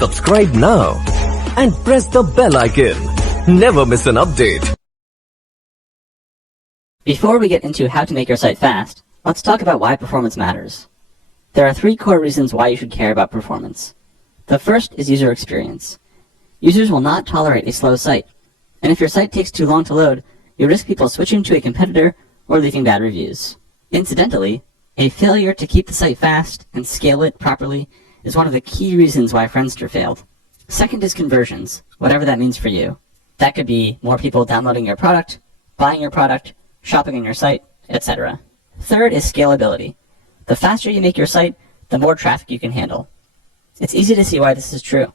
Subscribe now and press the bell icon. Never miss an update. Before we get into how to make your site fast, let's talk about why performance matters. There are 3 core reasons why you should care about performance. The first is user experience. Users will not tolerate a slow site, and if your site takes too long to load, you risk people switching to a competitor or leaving bad reviews. Incidentally, a failure to keep the site fast and scale it properly is one of the key reasons why Friendster failed. Second is conversions, whatever that means for you. That could be more people downloading your product, buying your product, shopping on your site, etc. Third is scalability. The faster you make your site, the more traffic you can handle. It's easy to see why this is true.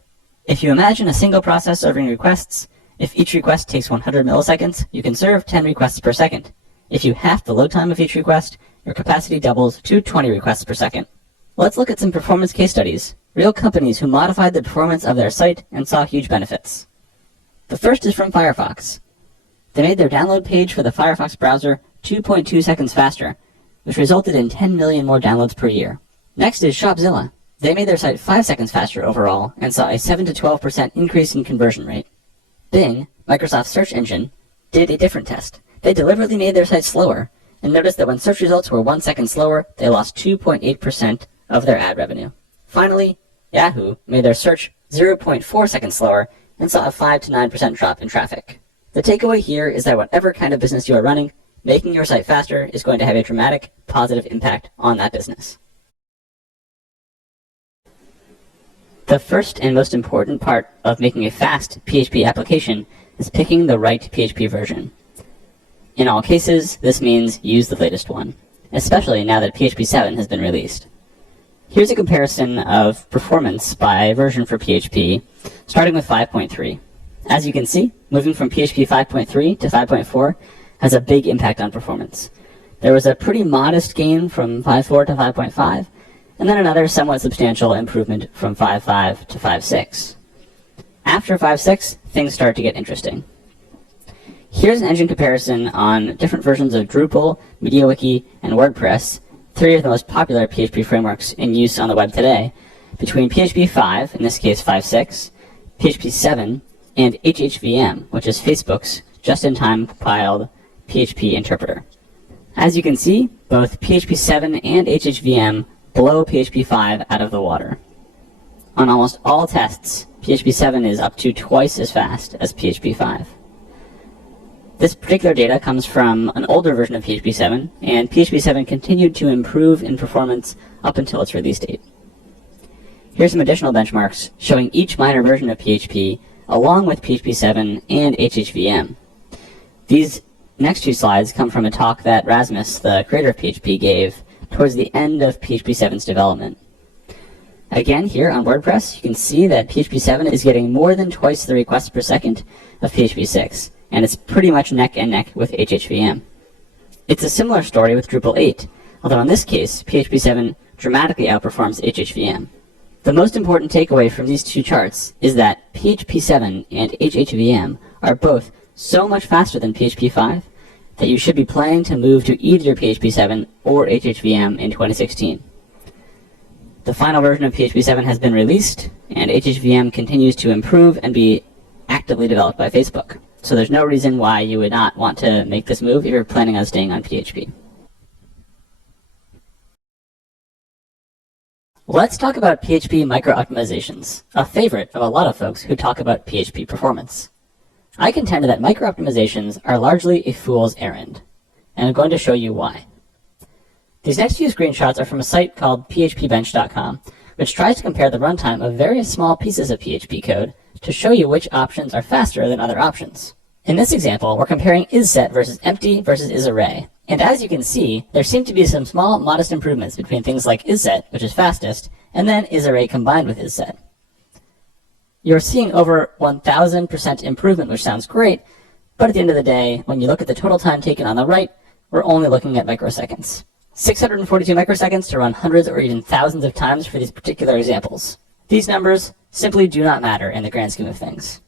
If you imagine a single process serving requests, if each request takes 100 milliseconds, you can serve 10 requests per second. If you half the load time of each request, your capacity doubles to 20 requests per second. Let's look at some performance case studies, real companies who modified the performance of their site and saw huge benefits. The first is from Firefox. They made their download page for the Firefox browser 2.2 seconds faster, which resulted in 10 million more downloads per year. Next is Shopzilla. They made their site 5 seconds faster overall and saw a 7 to 12% increase in conversion rate. Bing, Microsoft's search engine, did a different test. They deliberately made their site slower and noticed that when search results were 1 second slower, they lost 2.8% of their ad revenue. Finally, Yahoo made their search 0.4 seconds slower and saw a 5 to 9% drop in traffic. The takeaway here is that whatever kind of business you are running, making your site faster is going to have a dramatic positive impact on that business. The first and most important part of making a fast PHP application is picking the right PHP version. In all cases, this means use the latest one, especially now that PHP 7 has been released. Here's a comparison of performance by version for PHP, starting with 5.3. As you can see, moving from PHP 5.3 to 5.4 has a big impact on performance. There was a pretty modest gain from 5.4 to 5.5, and then another somewhat substantial improvement from 5.5 to 5.6. After 5.6, things start to get interesting. Here's an engine comparison on different versions of Drupal, MediaWiki, and WordPress, 3 of the most popular PHP frameworks in use on the web today, between PHP 5, in this case 5.6, PHP 7, and HHVM, which is Facebook's just-in-time compiled PHP interpreter. As you can see, both PHP 7 and HHVM blow PHP 5 out of the water. On almost all tests, PHP 7 is up to twice as fast as PHP 5. This particular data comes from an older version of PHP 7, and PHP 7 continued to improve in performance up until its release date. Here's some additional benchmarks showing each minor version of PHP along with PHP 7 and HHVM. These next 2 slides come from a talk that Rasmus, the creator of PHP, gave towards the end of PHP 7's development. Again, here on WordPress, you can see that PHP 7 is getting more than twice the requests per second of PHP 6, and it's pretty much neck and neck with HHVM. It's a similar story with Drupal 8, although in this case, PHP 7 dramatically outperforms HHVM. The most important takeaway from these 2 charts is that PHP 7 and HHVM are both so much faster than PHP 5 that you should be planning to move to either PHP 7 or HHVM in 2016. The final version of PHP 7 has been released, and HHVM continues to improve and be actively developed by Facebook. So there's no reason why you would not want to make this move if you're planning on staying on PHP. Let's talk about PHP micro-optimizations, a favorite of a lot of folks who talk about PHP performance. I contend that micro-optimizations are largely a fool's errand, and I'm going to show you why. These next few screenshots are from a site called phpbench.com, which tries to compare the runtime of various small pieces of PHP code to show you which options are faster than other options. In this example, we're comparing isSet versus empty versus isArray. And as you can see, there seem to be some small, modest improvements between things like isSet, which is fastest, and then isArray combined with isSet. You're seeing over 1,000% improvement, which sounds great, but at the end of the day, when you look at the total time taken on the right, we're only looking at microseconds. 642 microseconds to run hundreds or even thousands of times for these particular examples. These numbers simply do not matter in the grand scheme of things.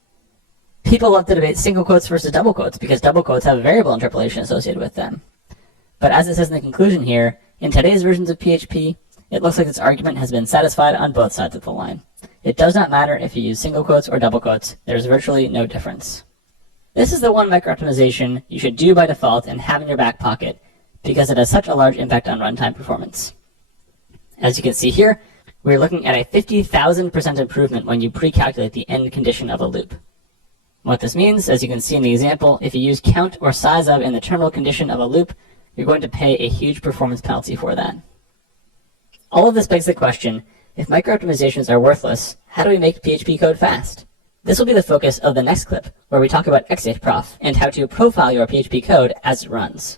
People love to debate single quotes versus double quotes because double quotes have variable interpolation associated with them. But as it says in the conclusion here, in today's versions of PHP, it looks like this argument has been satisfied on both sides of the line. It does not matter if you use single quotes or double quotes. There's virtually no difference. This is the one micro-optimization you should do by default and have in your back pocket because it has such a large impact on runtime performance. As you can see here, we're looking at a 50,000% improvement when you pre-calculate the end condition of a loop. What this means, as you can see in the example, if you use count or size of in the terminal condition of a loop, you're going to pay a huge performance penalty for that. All of this begs the question, if micro-optimizations are worthless, how do we make PHP code fast? This will be the focus of the next clip, where we talk about XHprof and how to profile your PHP code as it runs.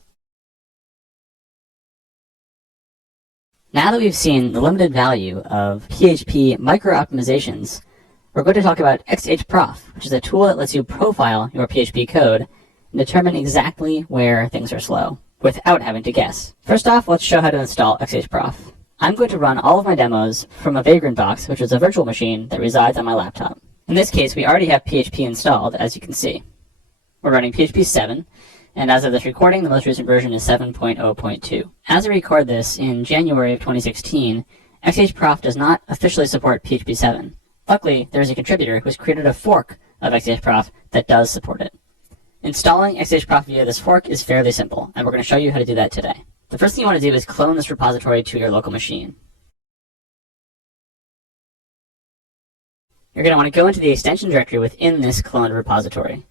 Now that we've seen the limited value of PHP micro-optimizations, we're going to talk about XHprof, which is a tool that lets you profile your PHP code and determine exactly where things are slow, without having to guess. First off, let's show how to install XHprof. I'm going to run all of my demos from a Vagrant box, which is a virtual machine that resides on my laptop. In this case, we already have PHP installed, as you can see. We're running PHP 7, and as of this recording, the most recent version is 7.0.2. As I record this in January of 2016, XHprof does not officially support PHP 7. Luckily, there is a contributor who has created a fork of XHprof that does support it. Installing XHprof via this fork is fairly simple, and we're going to show you how to do that today. The first thing you want to do is clone this repository to your local machine. You're going to want to go into the extension directory within this cloned repository.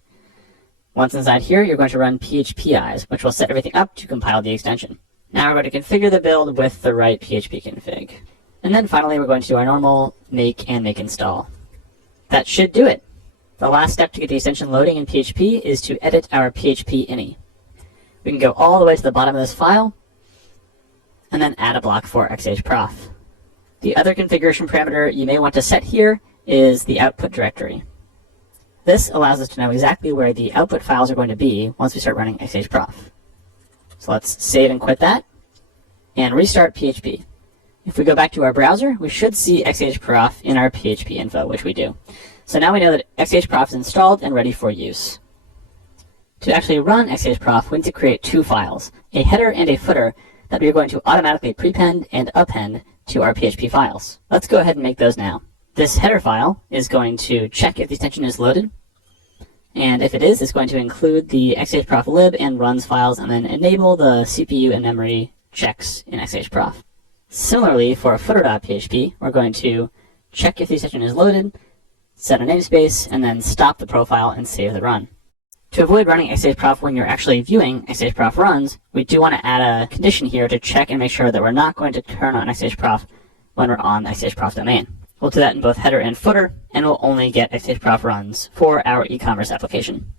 Once inside here, you're going to run phpi's, which will set everything up to compile the extension. Now we're going to configure the build with the right PHP config. And then finally, we're going to do our normal make and make install. That should do it. The last step to get the extension loading in PHP is to edit our PHP ini. We can go all the way to the bottom of this file, and then add a block for XHprof. The other configuration parameter you may want to set here is the output directory. This allows us to know exactly where the output files are going to be once we start running XHprof. So let's save and quit that, and restart PHP. If we go back to our browser, we should see XHprof in our PHP info, which we do. So now we know that XHprof is installed and ready for use. To actually run XHprof, we need to create two files, a header and a footer, that we are going to automatically prepend and append to our PHP files. Let's go ahead and make those now. This header file is going to check if the extension is loaded, and if it is, it's going to include the XHprof lib and runs files, and then enable the CPU and memory checks in XHprof. Similarly, for footer.php, we're going to check if the extension is loaded, set a namespace, and then stop the profile and save the run. To avoid running XHprof when you're actually viewing XHprof runs, we do want to add a condition here to check and make sure that we're not going to turn on XHprof when we're on the XHprof domain. We'll do that in both header and footer, and we'll only get XHprof runs for our e-commerce application.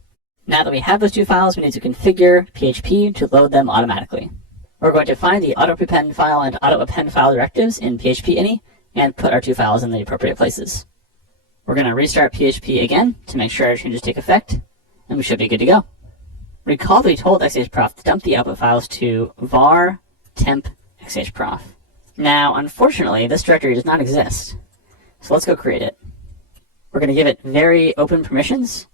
Now that we have those two files, we need to configure PHP to load them automatically. We're going to find the auto-prepend file and auto-append file directives in PHP ini and put our two files in the appropriate places. We're going to restart PHP again to make sure our changes take effect, and we should be good to go. Recall that we told XHprof to dump the output files to var temp XHprof. Now, unfortunately, this directory does not exist. So let's go create it. We're going to give it very open permissions.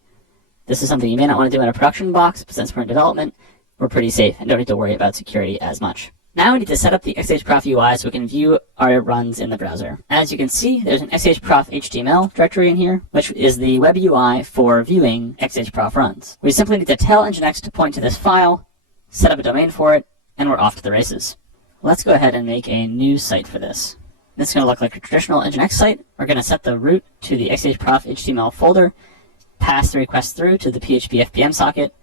This is something you may not want to do in a production box, but since we're in development, we're pretty safe and don't need to worry about security as much. Now we need to set up the XHprof UI so we can view our runs in the browser. As you can see, there's an XHprof HTML directory in here, which is the web UI for viewing XHprof runs. We simply need to tell Nginx to point to this file, set up a domain for it, and we're off to the races. Let's go ahead and make a new site for this. This is going to look like a traditional Nginx site. We're going to set the root to the XHprof HTML folder, pass the request through to the PHP FPM socket,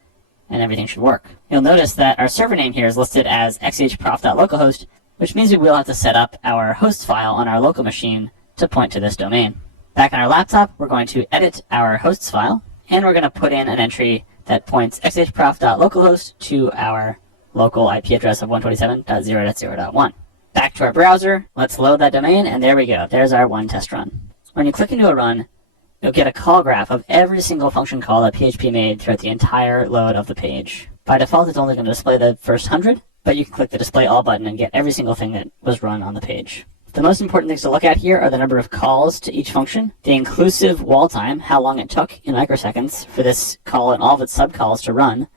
and everything should work. You'll notice that our server name here is listed as xhprof.localhost, which means we will have to set up our host file on our local machine to point to this domain. Back on our laptop, we're going to edit our hosts file, and we're going to put in an entry that points xhprof.localhost to our local IP address of 127.0.0.1. Back to our browser, let's load that domain, and there we go. There's our one test run. When you click into a run, you'll get a call graph of every single function call that PHP made throughout the entire load of the page. By default, it's only going to display the first 100, but you can click the Display All button and get every single thing that was run on the page. The most important things to look at here are the number of calls to each function, the inclusive wall time, how long it took in microseconds for this call and all of its subcalls to run,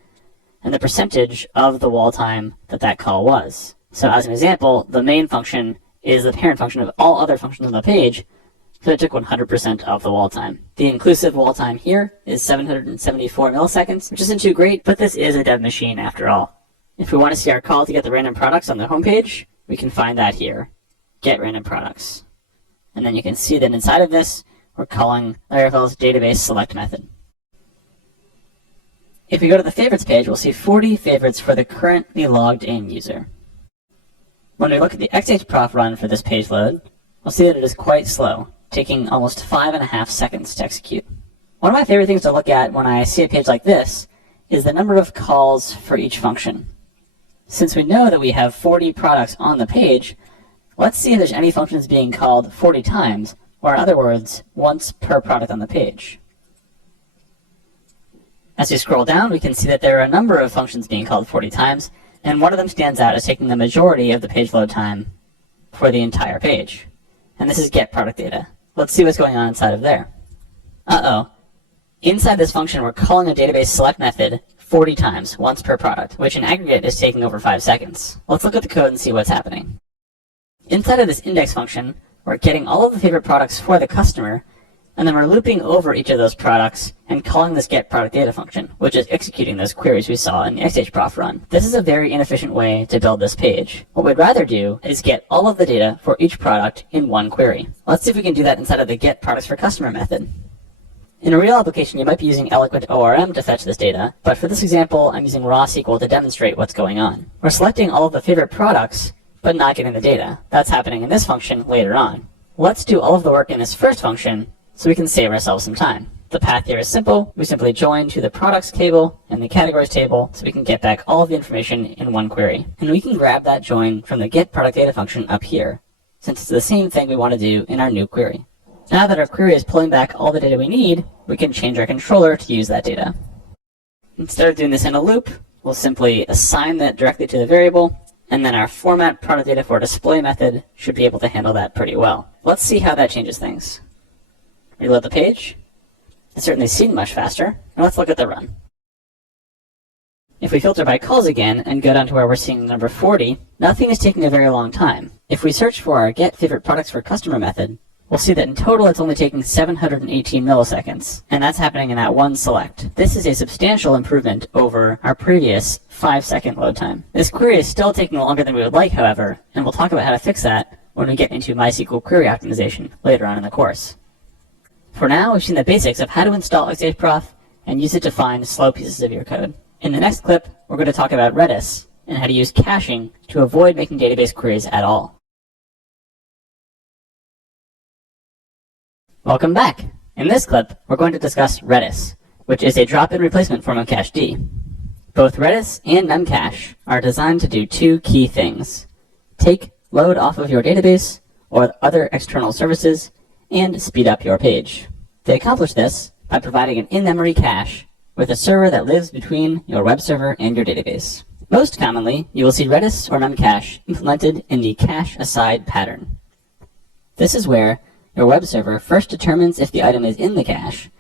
and the percentage of the wall time that that call was. So as an example, the main function is the parent function of all other functions on the page, so it took 100% of the wall time. The inclusive wall time here is 774 milliseconds, which isn't too great, but this is a dev machine after all. If we want to see our call to get the random products on the homepage, we can find that here, get random products. And then you can see that inside of this, we're calling Laravel's database select method. If we go to the favorites page, we'll see 40 favorites for the currently logged in user. When we look at the xhprof run for this page load, we'll see that it is quite slow, taking almost 5.5 seconds to execute. One of my favorite things to look at when I see a page like this is the number of calls for each function. Since we know that we have 40 products on the page, let's see if there's any functions being called 40 times, or in other words, once per product on the page. As we scroll down, we can see that there are a number of functions being called 40 times, and one of them stands out as taking the majority of the page load time for the entire page. And this is get product data. Let's see what's going on inside of there. Uh-oh. Inside this function, we're calling a database select method 40 times, once per product, which in aggregate is taking over 5 seconds. Let's look at the code and see what's happening. Inside of this index function, we're getting all of the favorite products for the customer, and then we're looping over each of those products and calling this get product data function, which is executing those queries we saw in the xhprof run. This is a very inefficient way to build this page. What we'd rather do is get all of the data for each product in one query. Let's see if we can do that inside of the get products for customer method. In a real application, you might be using Eloquent ORM to fetch this data, but for this example, I'm using raw SQL to demonstrate what's going on. We're selecting all of the favorite products, but not getting the data. That's happening in this function later on. Let's do all of the work in this first function so we can save ourselves some time. The path here is simple. We simply join to the products table and the categories table so we can get back all of the information in one query. And we can grab that join from the get product data function up here, since it's the same thing we want to do in our new query. Now that our query is pulling back all the data we need, we can change our controller to use that data. Instead of doing this in a loop, we'll simply assign that directly to the variable, and then our format product data for display method should be able to handle that pretty well. Let's see how that changes things. Reload the page. It certainly seemed much faster. And let's look at the run. If we filter by calls again and go down to where we're seeing the number 40, nothing is taking a very long time. If we search for our get favorite products for customer method, we'll see that in total it's only taking 718 milliseconds, and that's happening in that one select. This is a substantial improvement over our previous 5-second load time. This query is still taking longer than we would like, however, and we'll talk about how to fix that when we get into MySQL query optimization later on in the course. For now, we've seen the basics of how to install xhprof and use it to find slow pieces of your code. In the next clip, we're going to talk about Redis and how to use caching to avoid making database queries at all. Welcome back. In this clip, we're going to discuss Redis, which is a drop-in replacement for Memcached. Both Redis and Memcache are designed to do two key things: take load off of your database or other external services and speed up your page. They accomplish this by providing an in-memory cache with a server that lives between your web server and your database. Most commonly, you will see Redis or Memcache implemented in the cache aside pattern. This is where your web server first determines if the item is in the cache,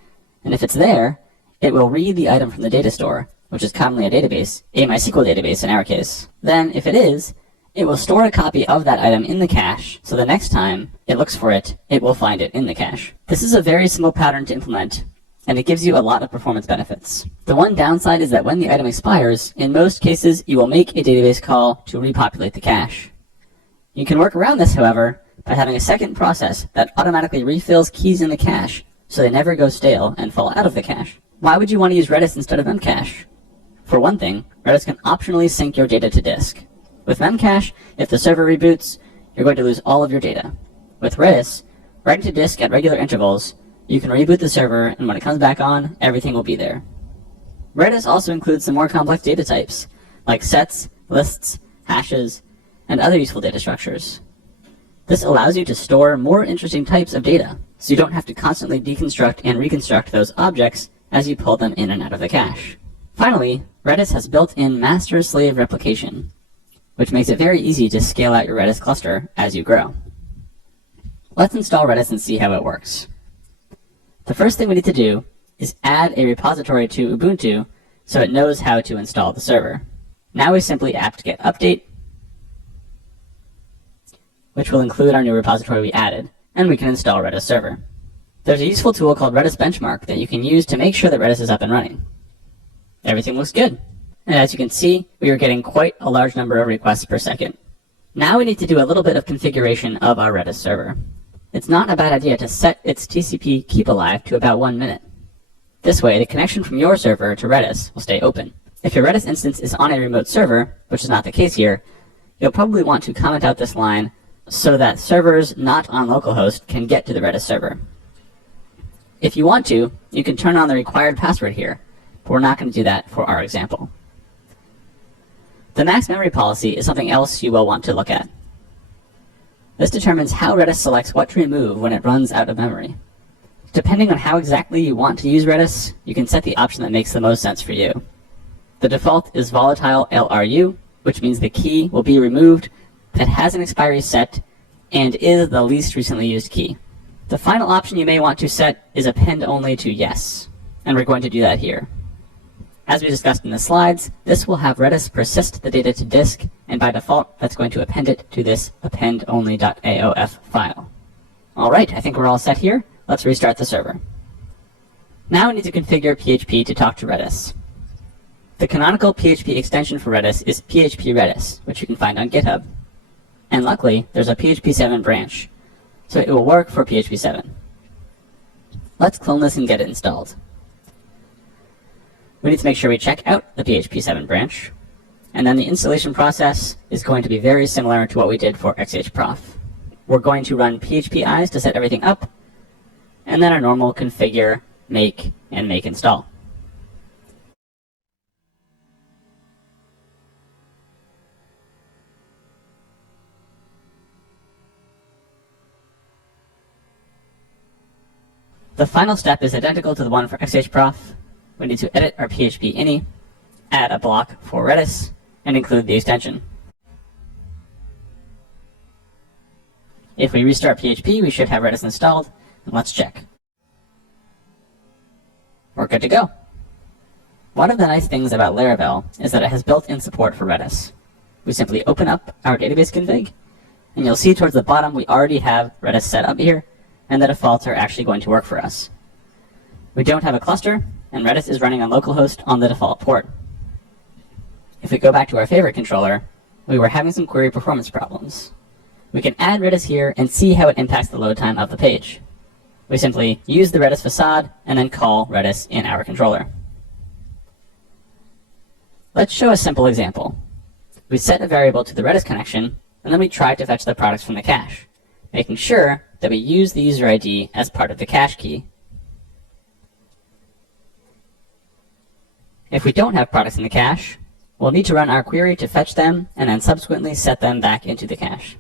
and if it's there, it will read the item from the data store, which is commonly a database, a MySQL database in our case. Then, if it is, it will store a copy of that item in the cache, so the next time it looks for it, it will find it in the cache. This is a very simple pattern to implement, and it gives you a lot of performance benefits. The one downside is that when the item expires, in most cases, you will make a database call to repopulate the cache. You can work around this, however, by having a second process that automatically refills keys in the cache so they never go stale and fall out of the cache. Why would you want to use Redis instead of Memcache? For one thing, Redis can optionally sync your data to disk. With Memcache, if the server reboots, you're going to lose all of your data. With Redis, writing to disk at regular intervals, you can reboot the server, and when it comes back on, everything will be there. Redis also includes some more complex data types, like sets, lists, hashes, and other useful data structures. This allows you to store more interesting types of data, so you don't have to constantly deconstruct and reconstruct those objects as you pull them in and out of the cache. Finally, Redis has built-in master-slave replication, which makes it very easy to scale out your Redis cluster as you grow. Let's install Redis and see how it works. The first thing we need to do is add a repository to Ubuntu so it knows how to install the server. Now we simply apt-get update, which will include our new repository we added. and we can install Redis Server. There's a useful tool called Redis Benchmark that you can use to make sure that Redis is up and running. Everything looks good. And as you can see, we are getting quite a large number of requests per second. Now we need to do a little bit of configuration of our Redis server. It's not a bad idea to set its TCP keep alive to about 1 minute. This way, the connection from your server to Redis will stay open. If your Redis instance is on a remote server, which is not the case here, you'll probably want to comment out this line so that servers not on localhost can get to the Redis server. If you want to, you can turn on the required password here, but we're not going to do that for our example. The max memory policy is something else you will want to look at. This determines how Redis selects what to remove when it runs out of memory. Depending on how exactly you want to use Redis, you can set the option that makes the most sense for you. The default is volatile LRU, which means the key will be removed that has an expiry set and is the least recently used key. The final option you may want to set is append only to yes, and we're going to do that here. As we discussed in the slides, this will have Redis persist the data to disk, and by default, that's going to append it to this appendonly.aof file. Alright, I think we're all set here. Let's restart the server. Now we need to configure PHP to talk to Redis. The canonical PHP extension for Redis is PHP Redis, which you can find on GitHub. And luckily, there's a PHP 7 branch, so it will work for PHP 7. Let's clone this and get it installed. We need to make sure we check out the PHP 7 branch, and then the installation process is going to be very similar to what we did for XHProf. We're going to run phpeyes to set everything up, and then our normal configure, make, and make install. The final step is identical to the one for XHProf. We need to edit our PHP ini, add a block for Redis, and include the extension. If we restart PHP, we should have Redis installed, and let's check. We're good to go. One of the nice things about Laravel is that it has built-in support for Redis. We simply open up our database config, and you'll see towards the bottom we already have Redis set up here, and the defaults are actually going to work for us. We don't have a cluster, and Redis is running on localhost on the default port. If we go back to our favorite controller, we were having some query performance problems. We can add Redis here and see how it impacts the load time of the page. We simply use the Redis facade and then call Redis in our controller. Let's show a simple example. We set a variable to the Redis connection, and then we try to fetch the products from the cache, making sure that we use the user ID as part of the cache key. If we don't have products in the cache, we'll need to run our query to fetch them and then subsequently set them back into the cache.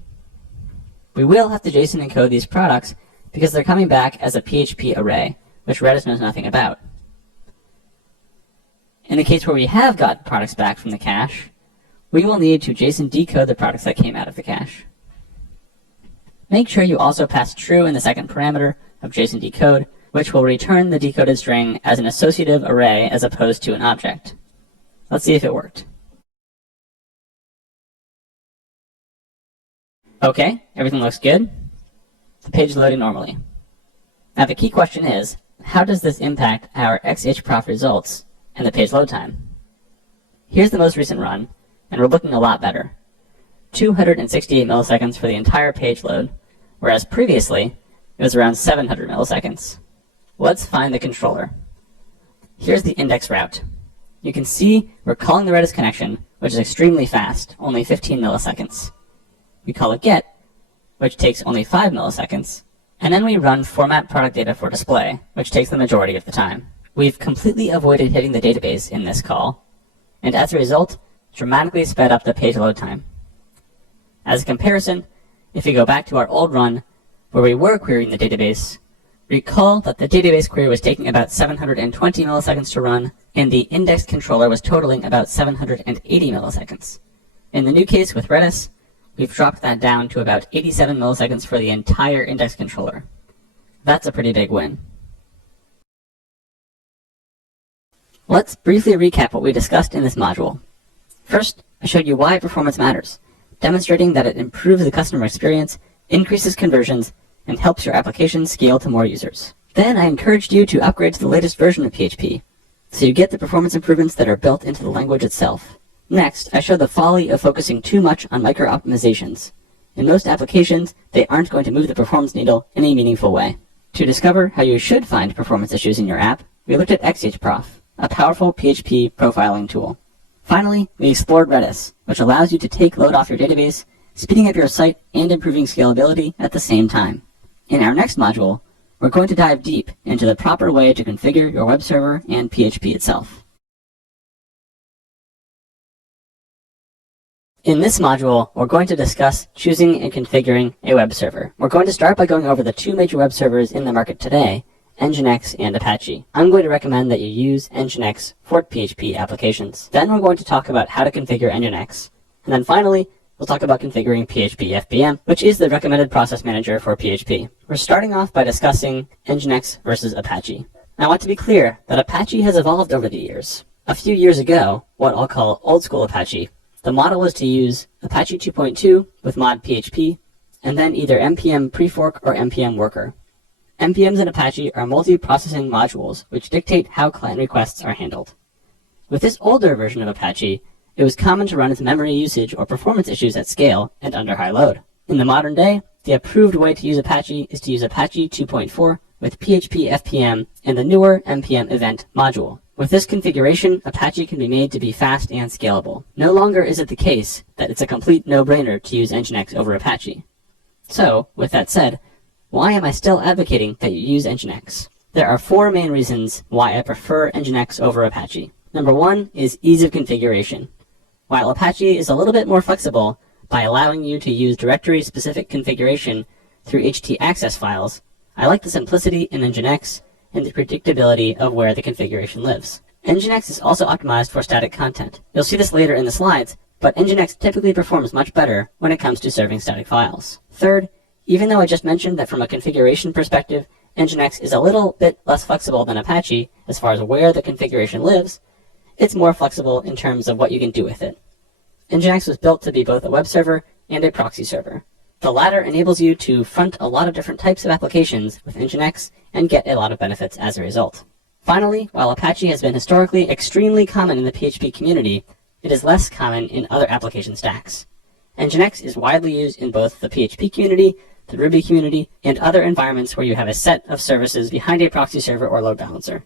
We will have to JSON encode these products because they're coming back as a PHP array, which Redis knows nothing about. In the case where we have got products back from the cache, we will need to JSON decode the products that came out of the cache. Make sure you also pass true in the second parameter of JSON decode, which will return the decoded string as an associative array as opposed to an object. Let's see if it worked. Okay, everything looks good. The page is loading normally. Now the key question is, how does this impact our XHProf results and the page load time? Here's the most recent run, and we're looking a lot better. 268 milliseconds for the entire page load, whereas previously it was around 700 milliseconds. Let's find the controller. Here's the index route. You can see we're calling the Redis connection, which is extremely fast, only 15 milliseconds. We call it get, which takes only 5 milliseconds, and then we run format product data for display, which takes the majority of the time. We've completely avoided hitting the database in this call, and as a result, dramatically sped up the page load time. As a comparison, if we go back to our old run, where we were querying the database, recall that the database query was taking about 720 milliseconds to run, and the index controller was totaling about 780 milliseconds. In the new case with Redis, we've dropped that down to about 87 milliseconds for the entire index controller. That's a pretty big win. Let's briefly recap what we discussed in this module. First, I showed you why performance matters, demonstrating that it improves the customer experience, increases conversions, and helps your application scale to more users. Then I encouraged you to upgrade to the latest version of PHP, so you get the performance improvements that are built into the language itself. Next, I showed the folly of focusing too much on micro-optimizations. In most applications, they aren't going to move the performance needle in a meaningful way. To discover how you should find performance issues in your app, we looked at XHProf, a powerful PHP profiling tool. Finally, we explored Redis, which allows you to take load off your database, speeding up your site and improving scalability at the same time. In our next module, we're going to dive deep into the proper way to configure your web server and PHP itself. In this module, we're going to discuss choosing and configuring a web server. We're going to start by going over the two major web servers in the market today, Nginx and Apache. I'm going to recommend that you use Nginx for PHP applications. Then we're going to talk about how to configure Nginx. And then finally, we'll talk about configuring PHP FPM, which is the recommended process manager for PHP. We're starting off by discussing Nginx versus Apache. I want to be clear that Apache has evolved over the years. A few years ago, what I'll call old school Apache, the model was to use Apache 2.2 with mod PHP, and then either npm prefork or npm worker. npms in Apache are multi-processing modules which dictate how client requests are handled. With this older version of Apache, it was common to run into memory usage or performance issues at scale and under high load. In the modern day, the approved way to use Apache is to use Apache 2.4 with PHP FPM and the newer npm event module. With this configuration, Apache can be made to be fast and scalable. No longer is it the case that it's a complete no-brainer to use Nginx over Apache. So, with that said, why am I still advocating that you use Nginx? There are four main reasons why I prefer Nginx over Apache. Number one is ease of configuration. While Apache is a little bit more flexible by allowing you to use directory-specific configuration through htaccess files, I like the simplicity in Nginx and the predictability of where the configuration lives. Nginx is also optimized for static content. You'll see this later in the slides, but Nginx typically performs much better when it comes to serving static files. Third, even though I just mentioned that from a configuration perspective, Nginx is a little bit less flexible than Apache as far as where the configuration lives, it's more flexible in terms of what you can do with it. Nginx was built to be both a web server and a proxy server. The latter enables you to front a lot of different types of applications with Nginx and get a lot of benefits as a result. Finally, while Apache has been historically extremely common in the PHP community, it is less common in other application stacks. Nginx is widely used in both the PHP community, the Ruby community, and other environments where you have a set of services behind a proxy server or load balancer.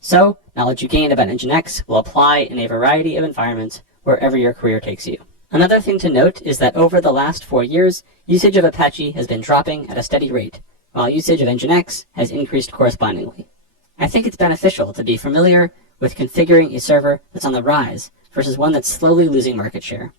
So, knowledge you gain about Nginx will apply in a variety of environments wherever your career takes you. Another thing to note is that over the last 4 years, usage of Apache has been dropping at a steady rate, while usage of Nginx has increased correspondingly. I think it's beneficial to be familiar with configuring a server that's on the rise versus one that's slowly losing market share.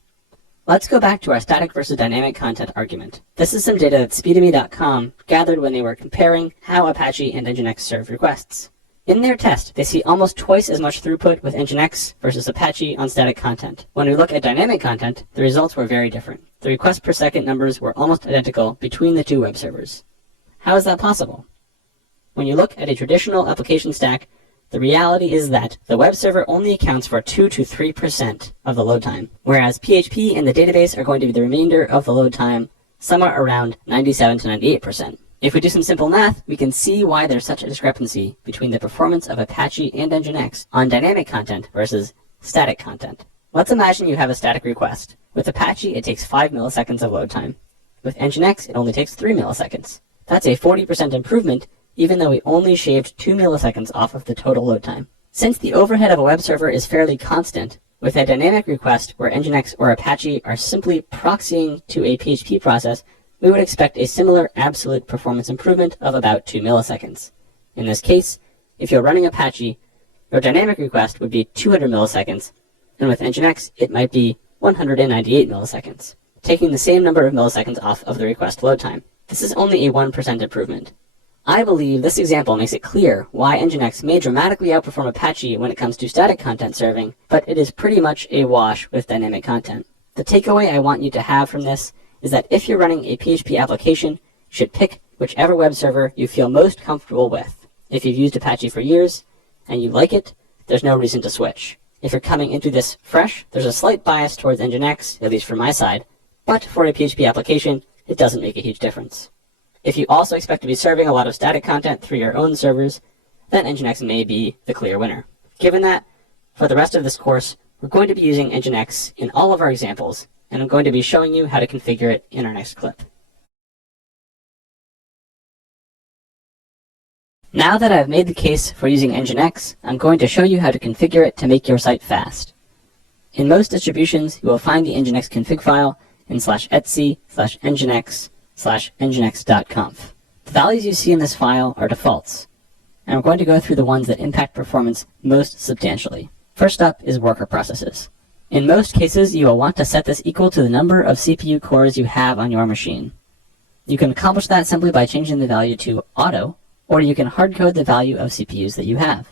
Let's go back to our static versus dynamic content argument. This is some data that speedemy.com gathered when they were comparing how Apache and Nginx serve requests. In their test, they see almost twice as much throughput with Nginx versus Apache on static content. When we look at dynamic content, the results were very different. The request per second numbers were almost identical between the two web servers. How is that possible? When you look at a traditional application stack, the reality is that the web server only accounts for 2 to 3% of the load time, whereas PHP and the database are going to be the remainder of the load time, somewhere around 97 to 98%. If we do some simple math, we can see why there's such a discrepancy between the performance of Apache and Nginx on dynamic content versus static content. Let's imagine you have a static request. With Apache, it takes 5 milliseconds of load time. With Nginx, it only takes 3 milliseconds. That's a 40% improvement, even though we only shaved 2 milliseconds off of the total load time. Since the overhead of a web server is fairly constant, with a dynamic request where Nginx or Apache are simply proxying to a PHP process, we would expect a similar absolute performance improvement of about 2 milliseconds. In this case, if you're running Apache, your dynamic request would be 200 milliseconds, and with Nginx, it might be 198 milliseconds, taking the same number of milliseconds off of the request load time. This is only a 1% improvement. I believe this example makes it clear why Nginx may dramatically outperform Apache when it comes to static content serving, but it is pretty much a wash with dynamic content. The takeaway I want you to have from this is that if you're running a PHP application, you should pick whichever web server you feel most comfortable with. If you've used Apache for years and you like it, there's no reason to switch. If you're coming into this fresh, there's a slight bias towards Nginx, at least from my side, but for a PHP application, it doesn't make a huge difference. If you also expect to be serving a lot of static content through your own servers, then Nginx may be the clear winner. Given that, for the rest of this course, we're going to be using Nginx in all of our examples, and I'm going to be showing you how to configure it in our next clip. Now that I've made the case for using Nginx, I'm going to show you how to configure it to make your site fast. In most distributions, you will find the Nginx config file in /etc/nginx/nginx.conf. The values you see in this file are defaults, and we're going to go through the ones that impact performance most substantially. First up is worker processes. In most cases, you will want to set this equal to the number of CPU cores you have on your machine. You can accomplish that simply by changing the value to auto, or you can hardcode the value of CPUs that you have.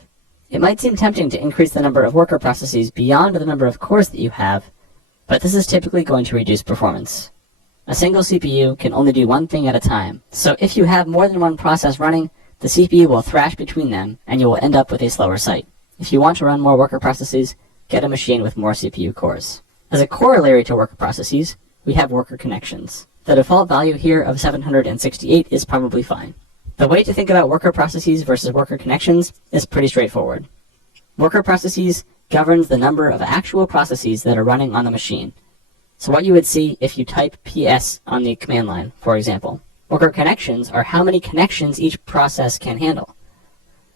It might seem tempting to increase the number of worker processes beyond the number of cores that you have, but this is typically going to reduce performance. A single CPU can only do one thing at a time, so if you have more than one process running, the CPU will thrash between them and you will end up with a slower site. If you want to run more worker processes, get a machine with more CPU cores. As a corollary to worker processes, we have worker connections. The default value here of 768 is probably fine. The way to think about worker processes versus worker connections is pretty straightforward. Worker processes governs the number of actual processes that are running on the machine. So what you would see if you type PS on the command line, for example. Worker connections are how many connections each process can handle.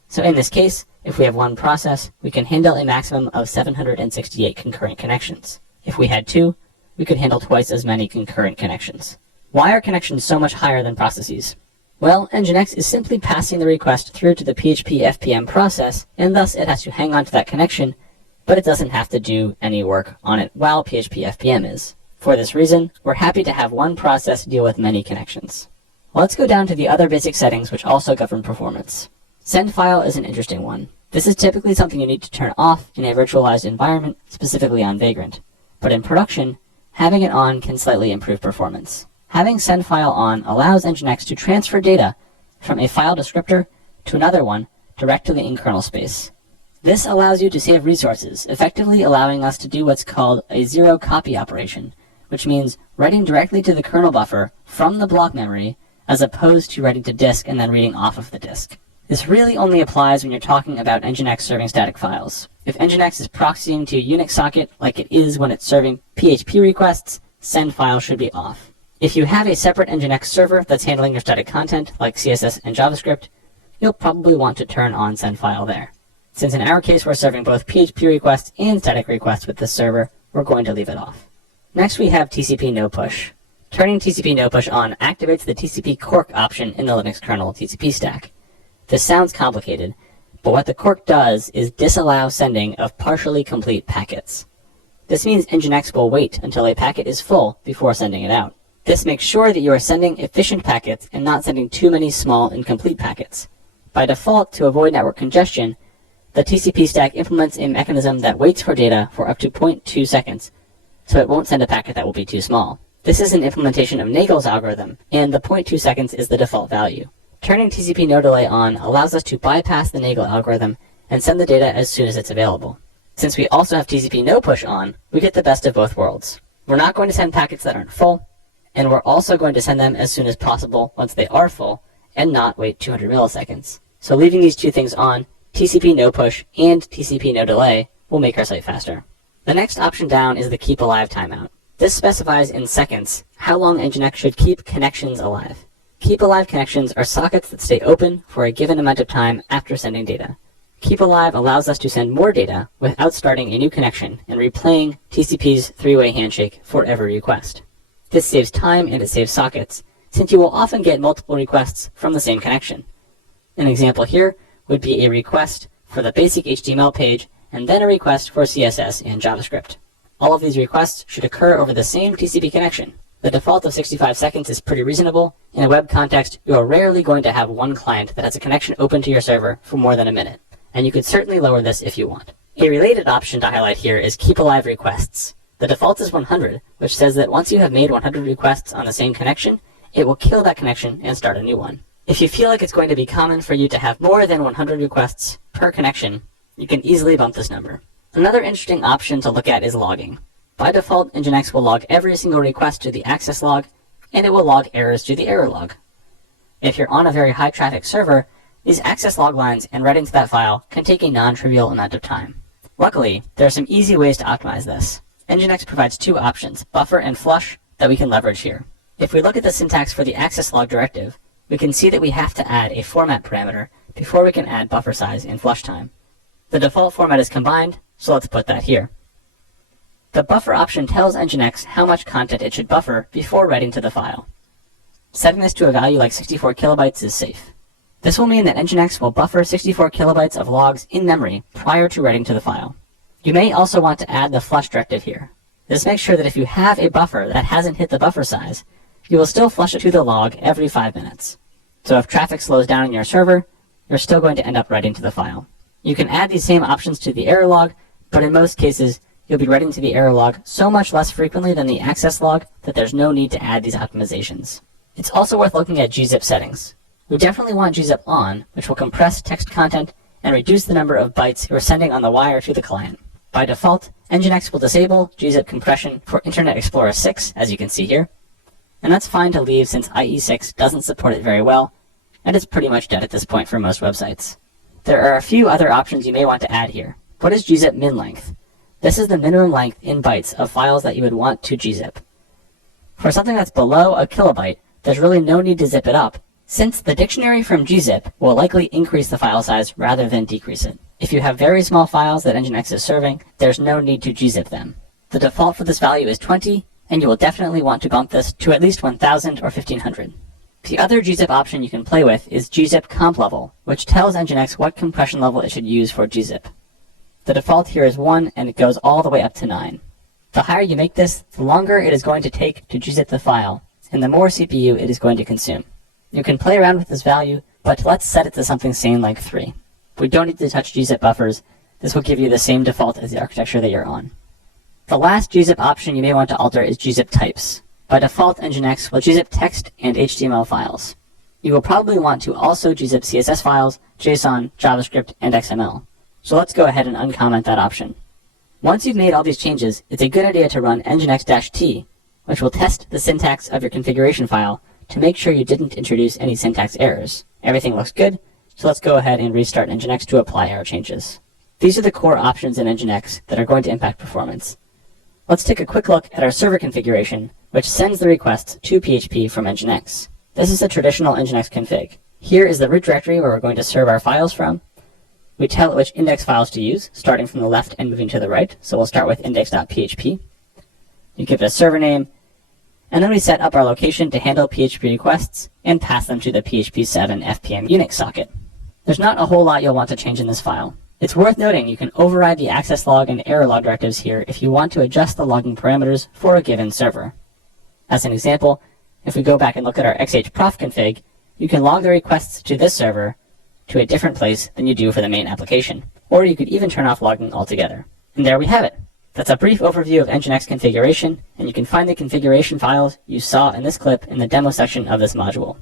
So in this case, if we have one process, we can handle a maximum of 768 concurrent connections. If we had two, we could handle twice as many concurrent connections. Why are connections so much higher than processes? Well, Nginx is simply passing the request through to the PHP FPM process, and thus it has to hang on to that connection, but it doesn't have to do any work on it while PHP FPM is. For this reason, we're happy to have one process deal with many connections. Let's go down to the other basic settings which also govern performance. Send file is an interesting one. This is typically something you need to turn off in a virtualized environment, specifically on Vagrant. But in production, having it on can slightly improve performance. Having send file on allows Nginx to transfer data from a file descriptor to another one direct to the in-kernel space. This allows you to save resources, effectively allowing us to do what's called a zero copy operation, which means writing directly to the kernel buffer from the block memory as opposed to writing to disk and then reading off of the disk. This really only applies when you're talking about Nginx serving static files. If Nginx is proxying to a Unix socket like it is when it's serving PHP requests, send file should be off. If you have a separate Nginx server that's handling your static content, like CSS and JavaScript, you'll probably want to turn on send file there. Since in our case we're serving both PHP requests and static requests with this server, we're going to leave it off. Next we have TCP no push. Turning TCP no push on activates the TCP cork option in the Linux kernel TCP stack. This sounds complicated, but what the cork does is disallow sending of partially complete packets. This means Nginx will wait until a packet is full before sending it out. This makes sure that you are sending efficient packets and not sending too many small incomplete packets. By default, to avoid network congestion, the TCP stack implements a mechanism that waits for data for up to 0.2 seconds, so it won't send a packet that will be too small. This is an implementation of Nagel's algorithm, and the 0.2 seconds is the default value. Turning TCP no delay on allows us to bypass the Nagel algorithm and send the data as soon as it's available. Since we also have TCP no push on, we get the best of both worlds. We're not going to send packets that aren't full, and we're also going to send them as soon as possible once they are full, and not wait 200 milliseconds. So leaving these two things on, TCP no push and TCP no delay, will make our site faster. The next option down is the keep alive timeout. This specifies in seconds how long Nginx should keep connections alive. Keep alive connections are sockets that stay open for a given amount of time after sending data. Keep alive allows us to send more data without starting a new connection and replaying TCP's three-way handshake for every request. This saves time and it saves sockets, since you will often get multiple requests from the same connection. An example here would be a request for the basic HTML page and then a request for CSS and JavaScript. All of these requests should occur over the same TCP connection. The default of 65 seconds is pretty reasonable. In a web context, you are rarely going to have one client that has a connection open to your server for more than a minute, and you could certainly lower this if you want. A related option to highlight here is keep alive requests. The default is 100, which says that once you have made 100 requests on the same connection, it will kill that connection and start a new one. If you feel like it's going to be common for you to have more than 100 requests per connection, you can easily bump this number. Another interesting option to look at is logging. By default, Nginx will log every single request to the access log, and it will log errors to the error log. If you're on a very high traffic server, these access log lines and writing to that file can take a non-trivial amount of time. Luckily, there are some easy ways to optimize this. Nginx provides two options, buffer and flush, that we can leverage here. If we look at the syntax for the access log directive, we can see that we have to add a format parameter before we can add buffer size and flush time. The default format is combined, so let's put that here. The buffer option tells Nginx how much content it should buffer before writing to the file. Setting this to a value like 64 kilobytes is safe. This will mean that Nginx will buffer 64 kilobytes of logs in memory prior to writing to the file. You may also want to add the flush directive here. This makes sure that if you have a buffer that hasn't hit the buffer size, you will still flush it to the log every 5 minutes. So if traffic slows down in your server, you're still going to end up writing to the file. You can add these same options to the error log, but in most cases, you'll be writing to the error log so much less frequently than the access log that there's no need to add these optimizations. It's also worth looking at gzip settings. We definitely want gzip on, which will compress text content and reduce the number of bytes you're sending on the wire to the client. By default, Nginx will disable gzip compression for Internet Explorer 6, as you can see here. And that's fine to leave since IE6 doesn't support it very well, and it's pretty much dead at this point for most websites. There are a few other options you may want to add here. What is gzip min length? This is the minimum length in bytes of files that you would want to gzip. For something that's below a kilobyte, there's really no need to zip it up, since the dictionary from gzip will likely increase the file size rather than decrease it. If you have very small files that Nginx is serving, there's no need to gzip them. The default for this value is 20, and you will definitely want to bump this to at least 1000 or 1500. The other gzip option you can play with is gzip comp level, which tells Nginx what compression level it should use for gzip. The default here is 1, and it goes all the way up to 9. The higher you make this, the longer it is going to take to gzip the file, and the more CPU it is going to consume. You can play around with this value, but let's set it to something sane like 3. We don't need to touch gzip buffers. This will give you the same default as the architecture that you're on. The last gzip option you may want to alter is gzip types. By default, Nginx will gzip text and HTML files. You will probably want to also gzip CSS files, JSON, JavaScript, and XML. So let's go ahead and uncomment that option. Once you've made all these changes, it's a good idea to run nginx-t, which will test the syntax of your configuration file to make sure you didn't introduce any syntax errors. Everything looks good, so let's go ahead and restart Nginx to apply our changes. These are the core options in Nginx that are going to impact performance. Let's take a quick look at our server configuration, which sends the requests to PHP from Nginx. This is a traditional Nginx config. Here is the root directory where we're going to serve our files from. We tell it which index files to use, starting from the left and moving to the right. So we'll start with index.php. You give it a server name, and then we set up our location to handle PHP requests and pass them to the PHP 7 FPM Unix socket. There's not a whole lot you'll want to change in this file. It's worth noting you can override the access log and error log directives here if you want to adjust the logging parameters for a given server. As an example, if we go back and look at our xhprof config, you can log the requests to this server to a different place than you do for the main application. Or you could even turn off logging altogether. And there we have it. That's a brief overview of Nginx configuration, and you can find the configuration files you saw in this clip in the demo section of this module.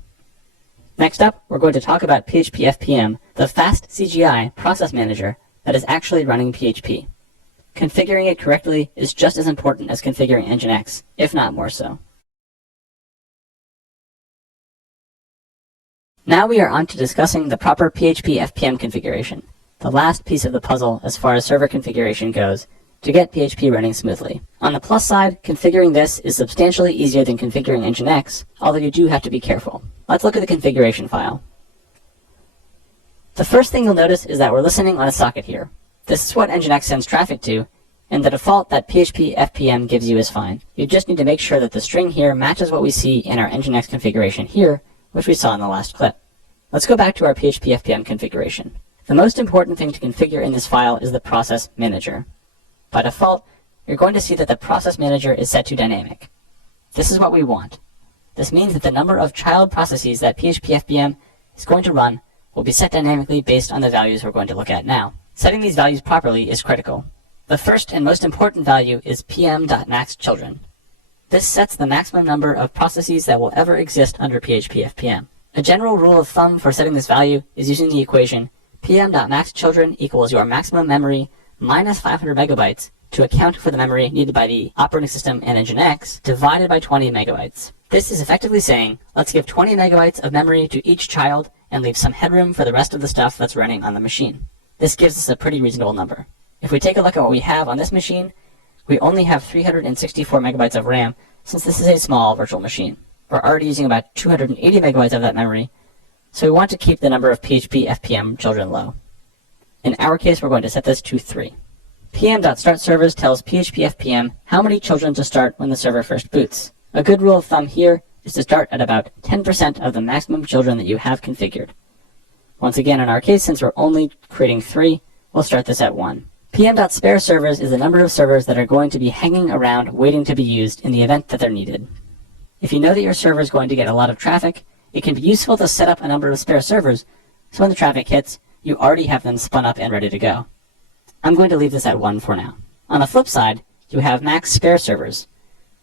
Next up, we're going to talk about PHP FPM, the fast CGI process manager that is actually running PHP. Configuring it correctly is just as important as configuring Nginx, if not more so. Now we are on to discussing the proper PHP FPM configuration, the last piece of the puzzle as far as server configuration goes, to get PHP running smoothly. On the plus side, configuring this is substantially easier than configuring Nginx, although you do have to be careful. Let's look at the configuration file. The first thing you'll notice is that we're listening on a socket here. This is what Nginx sends traffic to, and the default that PHP FPM gives you is fine. You just need to make sure that the string here matches what we see in our Nginx configuration here, which we saw in the last clip. Let's go back to our PHP FPM configuration. The most important thing to configure in this file is the process manager. By default, you're going to see that the process manager is set to dynamic. This is what we want. This means that the number of child processes that PHP FPM is going to run will be set dynamically based on the values we're going to look at now. Setting these values properly is critical. The first and most important value is pm.maxChildren. This sets the maximum number of processes that will ever exist under PHP FPM. A general rule of thumb for setting this value is using the equation pm.maxChildren equals your maximum memory minus 500 megabytes to account for the memory needed by the operating system and Nginx divided by 20 megabytes. This is effectively saying, let's give 20 megabytes of memory to each child and leave some headroom for the rest of the stuff that's running on the machine. This gives us a pretty reasonable number. If we take a look at what we have on this machine, we only have 364 megabytes of RAM since this is a small virtual machine. We're already using about 280 megabytes of that memory, so we want to keep the number of PHP FPM children low. In our case, we're going to set this to 3. pm.startServers tells PHP FPM how many children to start when the server first boots. A good rule of thumb here is to start at about 10% of the maximum children that you have configured. Once again, in our case, since we're only creating 3, we'll start this at 1. pm.spareServers is the number of servers that are going to be hanging around waiting to be used in the event that they're needed. If you know that your server is going to get a lot of traffic, it can be useful to set up a number of spare servers so when the traffic hits, you already have them spun up and ready to go. I'm going to leave this at 1 for now. On the flip side, you have max spare servers,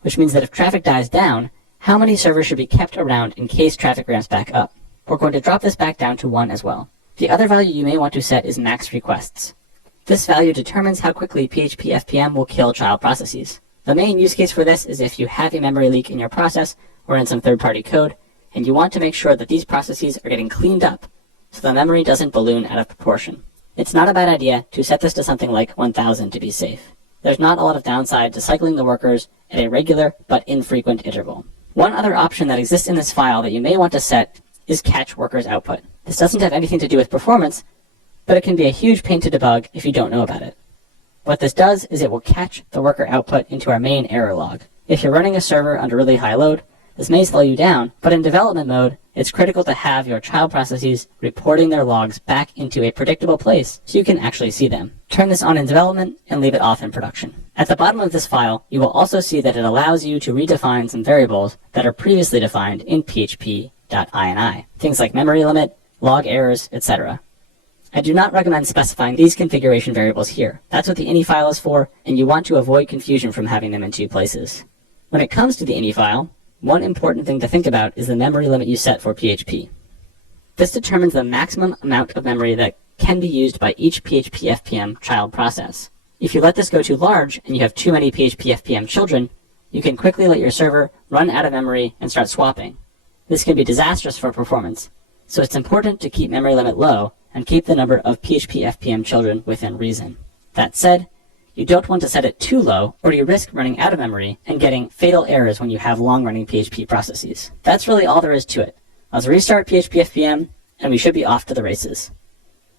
which means that if traffic dies down, how many servers should be kept around in case traffic ramps back up? We're going to drop this back down to 1 as well. The other value you may want to set is max requests. This value determines how quickly PHP FPM will kill child processes. The main use case for this is if you have a memory leak in your process or in some third-party code, and you want to make sure that these processes are getting cleaned up so the memory doesn't balloon out of proportion. It's not a bad idea to set this to something like 1000 to be safe. There's not a lot of downside to cycling the workers at a regular but infrequent interval. One other option that exists in this file that you may want to set is catch workers output. This doesn't have anything to do with performance, but it can be a huge pain to debug if you don't know about it. What this does is it will catch the worker output into our main error log. If you're running a server under really high load, this may slow you down, but in development mode, it's critical to have your child processes reporting their logs back into a predictable place so you can actually see them. Turn this on in development and leave it off in production. At the bottom of this file, you will also see that it allows you to redefine some variables that are previously defined in php.ini. Things like memory limit, log errors, etc. I do not recommend specifying these configuration variables here. That's what the ini file is for, and you want to avoid confusion from having them in 2 places. When it comes to the ini file, one important thing to think about is the memory limit you set for PHP. This determines the maximum amount of memory that can be used by each PHP FPM child process. If you let this go too large and you have too many PHP FPM children, you can quickly let your server run out of memory and start swapping. This can be disastrous for performance, so it's important to keep memory limit low and keep the number of PHP FPM children within reason. That said, you don't want to set it too low, or you risk running out of memory and getting fatal errors when you have long-running PHP processes. That's really all there is to it. Let's restart PHP FPM, and we should be off to the races.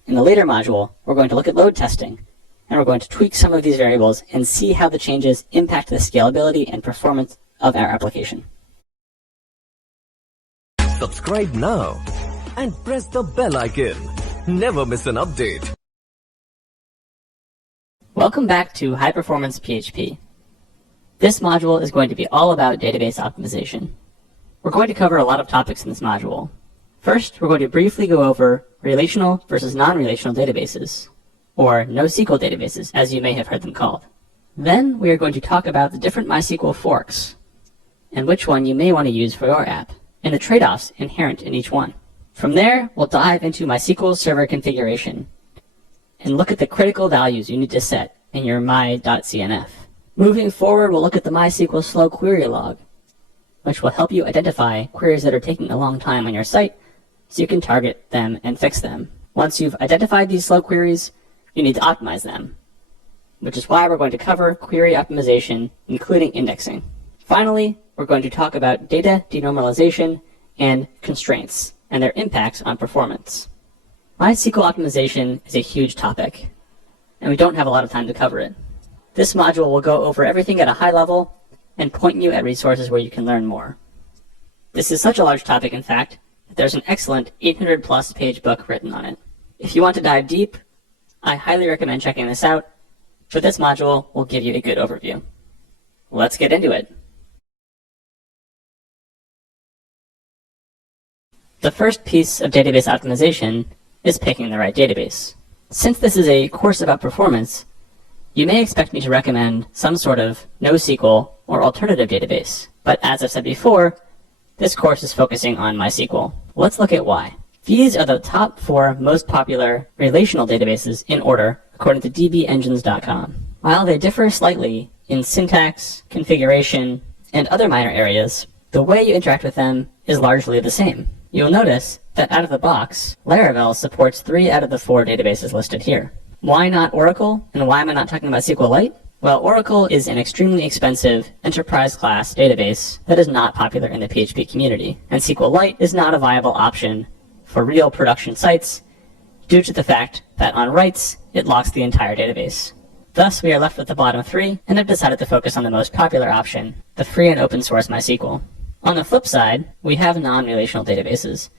In the later module, we're going to look at load testing, and we're going to tweak some of these variables and see how the changes impact the scalability and performance of our application. Subscribe now and press the bell icon. Never miss an update. Welcome back to High Performance PHP. This module is going to be all about database optimization. We're going to cover a lot of topics in this module. First, we're going to briefly go over relational versus non-relational databases, or NoSQL databases, as you may have heard them called. Then, we are going to talk about the different MySQL forks, and which one you may want to use for your app, and the trade-offs inherent in each one. From there, we'll dive into MySQL server configuration, and look at the critical values you need to set in your my.cnf. Moving forward, we'll look at the MySQL slow query log, which will help you identify queries that are taking a long time on your site so you can target them and fix them. Once you've identified these slow queries, you need to optimize them, which is why we're going to cover query optimization, including indexing. Finally, we're going to talk about data denormalization and constraints and their impacts on performance. MySQL optimization is a huge topic, and we don't have a lot of time to cover it. This module will go over everything at a high level and point you at resources where you can learn more. This is such a large topic, in fact, that there's an excellent 800-plus page book written on it. If you want to dive deep, I highly recommend checking this out, but this module will give you a good overview. Let's get into it. The first piece of database optimization is picking the right database. Since this is a course about performance, you may expect me to recommend some sort of NoSQL or alternative database. But as I've said before, this course is focusing on MySQL. Let's look at why. These are the top 4 most popular relational databases in order, according to dbengines.com. While they differ slightly in syntax, configuration, and other minor areas, the way you interact with them is largely the same. You'll notice that out of the box, Laravel supports 3 out of the 4 databases listed here. Why not Oracle, and why am I not talking about SQLite? Well, Oracle is an extremely expensive enterprise-class database that is not popular in the PHP community, and SQLite is not a viable option for real production sites due to the fact that on writes, it locks the entire database. Thus, we are left with the bottom 3, and have decided to focus on the most popular option, the free and open source MySQL. On the flip side, we have non-relational databases,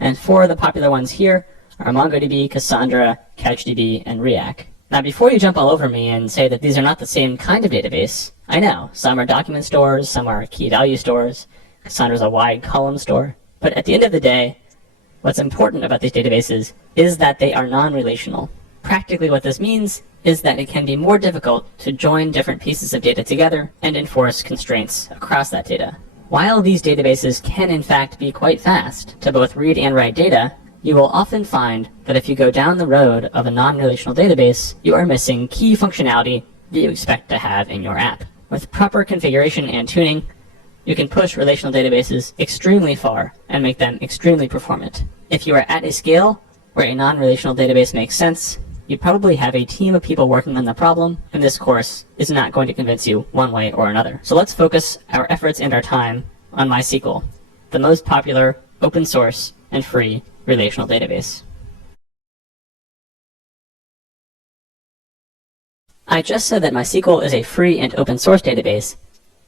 and 4 of the popular ones here are MongoDB, Cassandra, CouchDB, and Riak. Now, before you jump all over me and say that these are not the same kind of database, I know, some are document stores, some are key value stores, Cassandra's a wide column store, but at the end of the day, what's important about these databases is that they are non-relational. Practically what this means is that it can be more difficult to join different pieces of data together and enforce constraints across that data. While these databases can in fact be quite fast to both read and write data, you will often find that if you go down the road of a non-relational database, you are missing key functionality that you expect to have in your app. With proper configuration and tuning, you can push relational databases extremely far and make them extremely performant. If you are at a scale where a non-relational database makes sense, you probably have a team of people working on the problem, and this course is not going to convince you one way or another. So let's focus our efforts and our time on MySQL, the most popular, open source, and free relational database. I just said that MySQL is a free and open source database,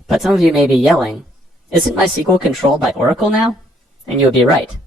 but some of you may be yelling, isn't MySQL controlled by Oracle now? And you'll be right.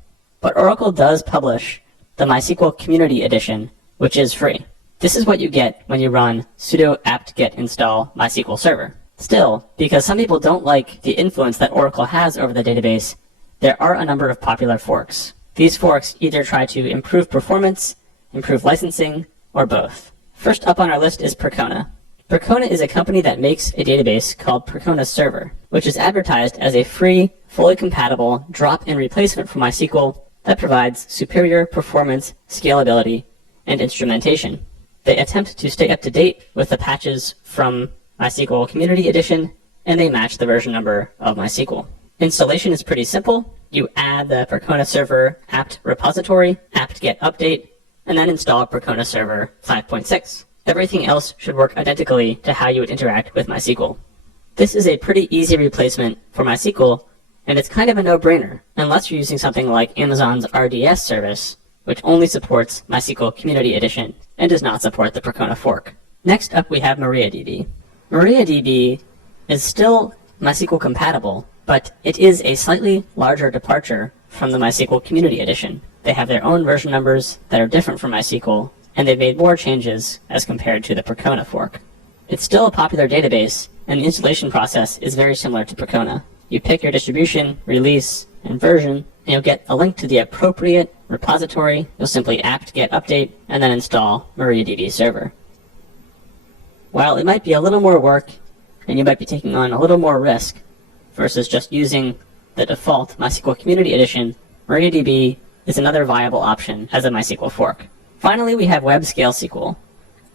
But Oracle does publish the MySQL Community Edition, which is free. This is what you get when you run sudo apt-get install MySQL server. Still, because some people don't like the influence that Oracle has over the database, there are a number of popular forks. These forks either try to improve performance, improve licensing, or both. First up on our list is Percona. Percona is a company that makes a database called Percona Server, which is advertised as a free, fully compatible drop-in replacement for MySQL that provides superior performance, scalability, and instrumentation. They attempt to stay up to date with the patches from MySQL Community Edition, and they match the version number of MySQL. Installation is pretty simple. You add the Percona Server apt repository, apt-get update, and then install Percona Server 5.6. Everything else should work identically to how you would interact with MySQL. This is a pretty easy replacement for MySQL, and it's kind of a no-brainer, unless you're using something like Amazon's RDS service, which only supports MySQL Community Edition and does not support the Percona fork. Next up we have MariaDB. MariaDB is still MySQL compatible, but it is a slightly larger departure from the MySQL Community Edition. They have their own version numbers that are different from MySQL, and they've made more changes as compared to the Percona fork. It's still a popular database, and the installation process is very similar to Percona. You pick your distribution, release, and version, and you'll get a link to the appropriate repository. You'll simply apt-get update, and then install MariaDB server. While it might be a little more work, and you might be taking on a little more risk versus just using the default MySQL Community Edition, MariaDB is another viable option as a MySQL fork. Finally, we have WebScale SQL.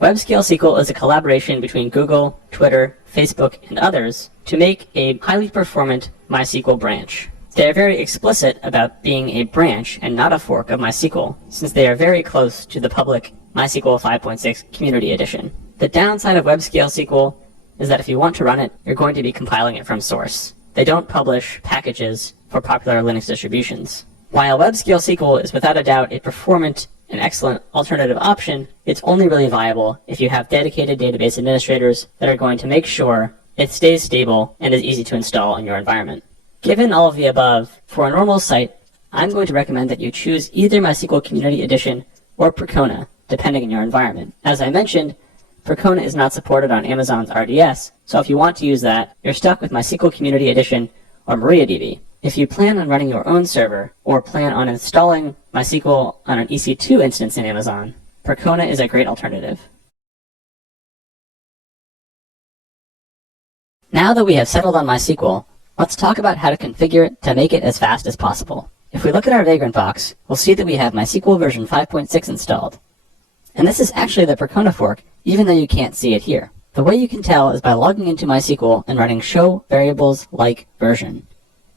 WebScale SQL is a collaboration between Google, Twitter, Facebook, and others to make a highly performant MySQL branch. They are very explicit about being a branch and not a fork of MySQL, since they are very close to the public MySQL 5.6 Community Edition. The downside of WebScale SQL is that if you want to run it, you're going to be compiling it from source. They don't publish packages for popular Linux distributions. While WebScale SQL is without a doubt a performant and excellent alternative option, it's only really viable if you have dedicated database administrators that are going to make sure it stays stable and is easy to install in your environment. Given all of the above, for a normal site, I'm going to recommend that you choose either MySQL Community Edition or Percona, depending on your environment. As I mentioned, Percona is not supported on Amazon's RDS, so if you want to use that, you're stuck with MySQL Community Edition or MariaDB. If you plan on running your own server, or plan on installing MySQL on an EC2 instance in Amazon, Percona is a great alternative. Now that we have settled on MySQL, let's talk about how to configure it to make it as fast as possible. If we look at our Vagrant box, we'll see that we have MySQL version 5.6 installed. And this is actually the Percona fork, even though you can't see it here. The way you can tell is by logging into MySQL and running show variables like version.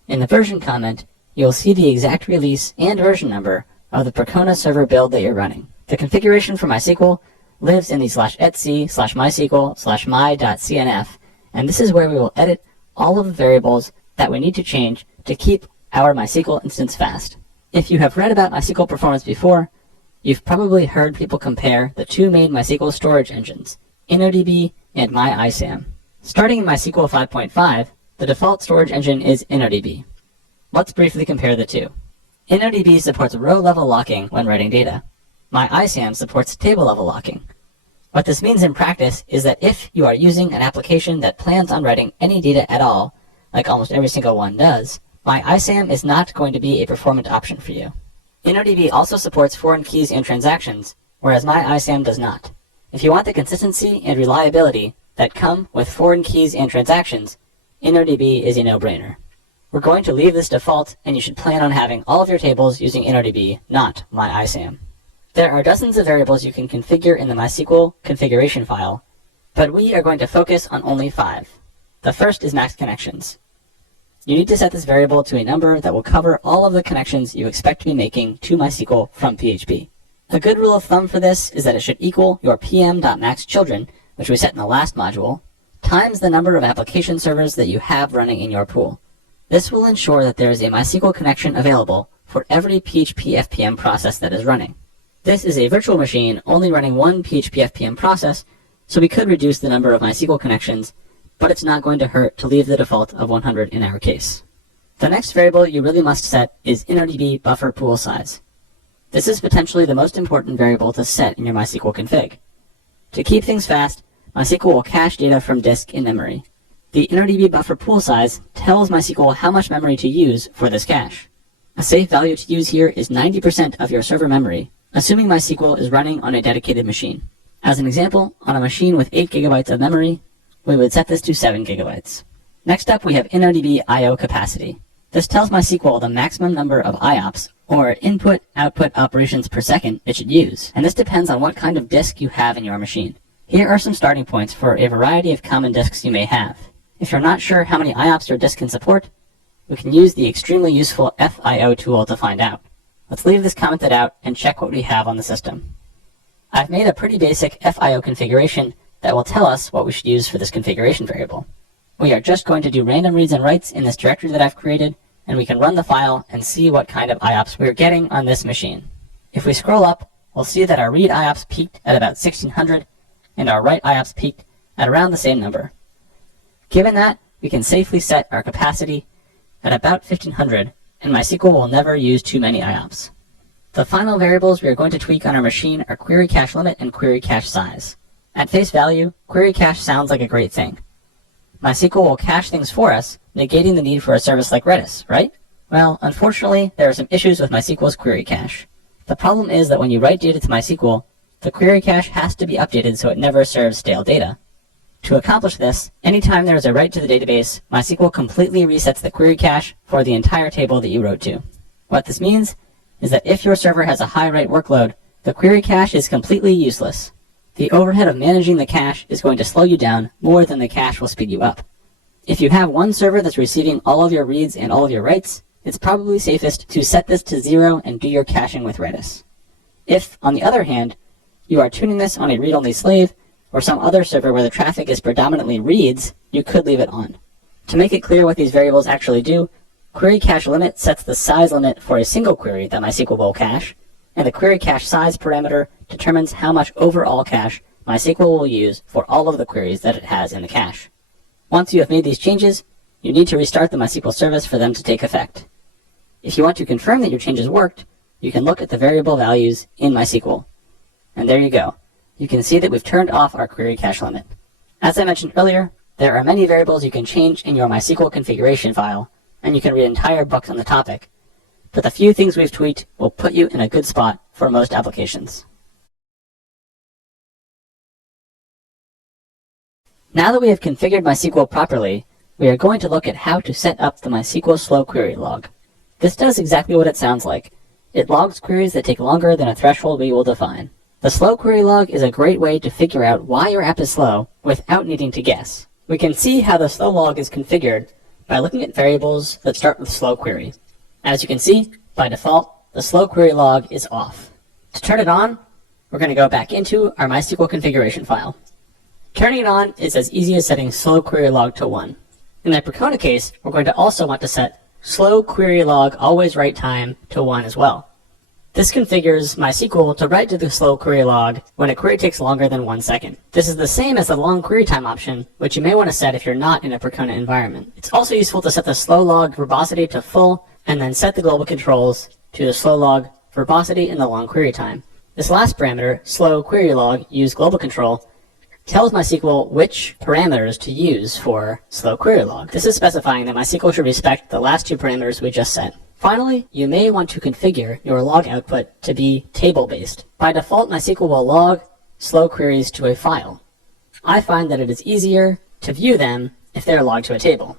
In the version comment, you'll see the exact release and version number of the Percona server build that you're running. The configuration for MySQL lives in the /etc/mysql/my.cnf, and this is where we will edit all of the variables that we need to change to keep our MySQL instance fast. If you have read about MySQL performance before, you've probably heard people compare the two main MySQL storage engines, InnoDB and MyISAM. Starting in MySQL 5.5, the default storage engine is InnoDB. Let's briefly compare the two. InnoDB supports row-level locking when writing data. MyISAM supports table-level locking. What this means in practice is that if you are using an application that plans on writing any data at all, like almost every single one does, MyISAM is not going to be a performant option for you. InnoDB also supports foreign keys and transactions, whereas MyISAM does not. If you want the consistency and reliability that come with foreign keys and transactions, InnoDB is a no-brainer. We're going to leave this default, and you should plan on having all of your tables using InnoDB, not MyISAM. There are dozens of variables you can configure in the MySQL configuration file, but we are going to focus on only 5. The first is max connections. You need to set this variable to a number that will cover all of the connections you expect to be making to MySQL from PHP. A good rule of thumb for this is that it should equal your pm.maxchildren, which we set in the last module, times the number of application servers that you have running in your pool. This will ensure that there is a MySQL connection available for every PHP FPM process that is running. This is a virtual machine only running one PHP FPM process, so we could reduce the number of MySQL connections, but it's not going to hurt to leave the default of 100 in our case. The next variable you really must set is InnoDB buffer pool size. This is potentially the most important variable to set in your MySQL config. To keep things fast, MySQL will cache data from disk in memory. The InnoDB buffer pool size tells MySQL how much memory to use for this cache. A safe value to use here is 90% of your server memory, assuming MySQL is running on a dedicated machine. As an example, on a machine with 8 GB of memory, we would set this to 7 GB. Next up, we have InnoDB I/O capacity. This tells MySQL the maximum number of IOPS, or input-output operations per second, it should use, and this depends on what kind of disk you have in your machine. Here are some starting points for a variety of common disks you may have. If you're not sure how many IOPS your disk can support, we can use the extremely useful FIO tool to find out. Let's leave this commented out and check what we have on the system. I've made a pretty basic FIO configuration that will tell us what we should use for this configuration variable. We are just going to do random reads and writes in this directory that I've created, and we can run the file and see what kind of IOPS we're getting on this machine. If we scroll up, we'll see that our read IOPS peaked at about 1600, and our write IOPS peaked at around the same number. Given that, we can safely set our capacity at about 1500, and MySQL will never use too many IOPS. The final variables we are going to tweak on our machine are query cache limit and query cache size. At face value, query cache sounds like a great thing. MySQL will cache things for us, negating the need for a service like Redis, right? Well, unfortunately, there are some issues with MySQL's query cache. The problem is that when you write data to MySQL, the query cache has to be updated so it never serves stale data. To accomplish this, anytime there is a write to the database, MySQL completely resets the query cache for the entire table that you wrote to. What this means is that if your server has a high write workload, the query cache is completely useless. The overhead of managing the cache is going to slow you down more than the cache will speed you up. If you have one server that's receiving all of your reads and all of your writes, it's probably safest to set this to 0 and do your caching with Redis. If, on the other hand, you are tuning this on a read-only slave or some other server where the traffic is predominantly reads, you could leave it on. To make it clear what these variables actually do, query cache limit sets the size limit for a single query that MySQL will cache, and the query cache size parameter determines how much overall cache MySQL will use for all of the queries that it has in the cache. Once you have made these changes, you need to restart the MySQL service for them to take effect. If you want to confirm that your changes worked, you can look at the variable values in MySQL. And there you go. You can see that we've turned off our query cache limit. As I mentioned earlier, there are many variables you can change in your MySQL configuration file, and you can read entire books on the topic. But the few things we've tweaked will put you in a good spot for most applications. Now that we have configured MySQL properly, we are going to look at how to set up the MySQL slow query log. This does exactly what it sounds like. It logs queries that take longer than a threshold we will define. The slow query log is a great way to figure out why your app is slow without needing to guess. We can see how the slow log is configured by looking at variables that start with slow query. As you can see, by default, the slow query log is off. To turn it on, we're going to go back into our MySQL configuration file. Turning it on is as easy as setting slow query log to 1. In the Percona case, we're going to also want to set slow query log always write time to 1 as well. This configures MySQL to write to the slow query log when a query takes longer than 1 second. This is the same as the long query time option, which you may want to set if you're not in a Percona environment. It's also useful to set the slow log verbosity to full and then set the global controls to the slow log verbosity and the long query time. This last parameter, slow query log use global control, tells MySQL which parameters to use for slow query log. This is specifying that MySQL should respect the last two parameters we just set. Finally, you may want to configure your log output to be table-based. By default, MySQL will log slow queries to a file. I find that it is easier to view them if they are logged to a table.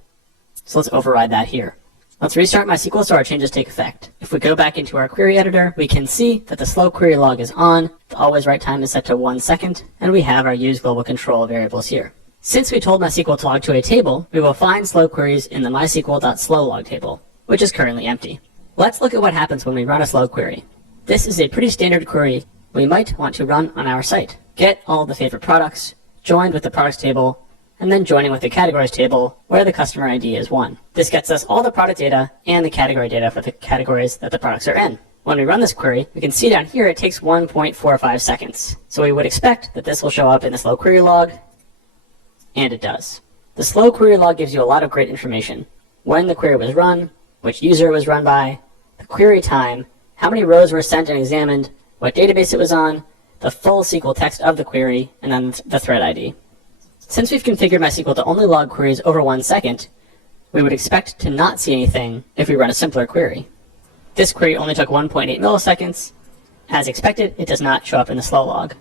So let's override that here. Let's restart MySQL so our changes take effect. If we go back into our query editor, we can see that the slow query log is on, the always write time is set to 1 second, and we have our use global control variables here. Since we told MySQL to log to a table, we will find slow queries in the mysql.slowlog table, which is currently empty. Let's look at what happens when we run a slow query. This is a pretty standard query we might want to run on our site. Get all the favorite products, joined with the products table, and then joining with the categories table where the customer ID is 1. This gets us all the product data and the category data for the categories that the products are in. When we run this query, we can see down here it takes 1.45 seconds. So we would expect that this will show up in the slow query log, and it does. The slow query log gives you a lot of great information. When the query was run, which user it was run by, the query time, how many rows were sent and examined, what database it was on, the full SQL text of the query, and then the thread ID. Since we've configured MySQL to only log queries over 1 second, we would expect to not see anything if we run a simpler query. This query only took 1.8 milliseconds. As expected, it does not show up in the slow log.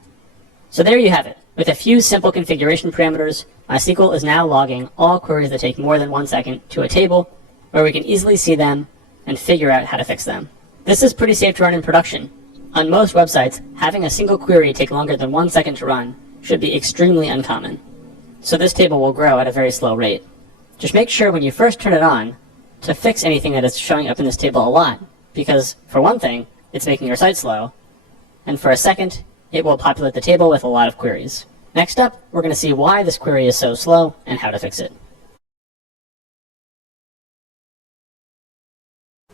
So there you have it. With a few simple configuration parameters, MySQL is now logging all queries that take more than 1 second to a table where we can easily see them and figure out how to fix them. This is pretty safe to run in production. On most websites, having a single query take longer than 1 second to run should be extremely uncommon. So this table will grow at a very slow rate. Just make sure when you first turn it on to fix anything that is showing up in this table a lot, because for one thing, it's making your site slow, and for a second, it will populate the table with a lot of queries. Next up, we're going to see why this query is so slow and how to fix it.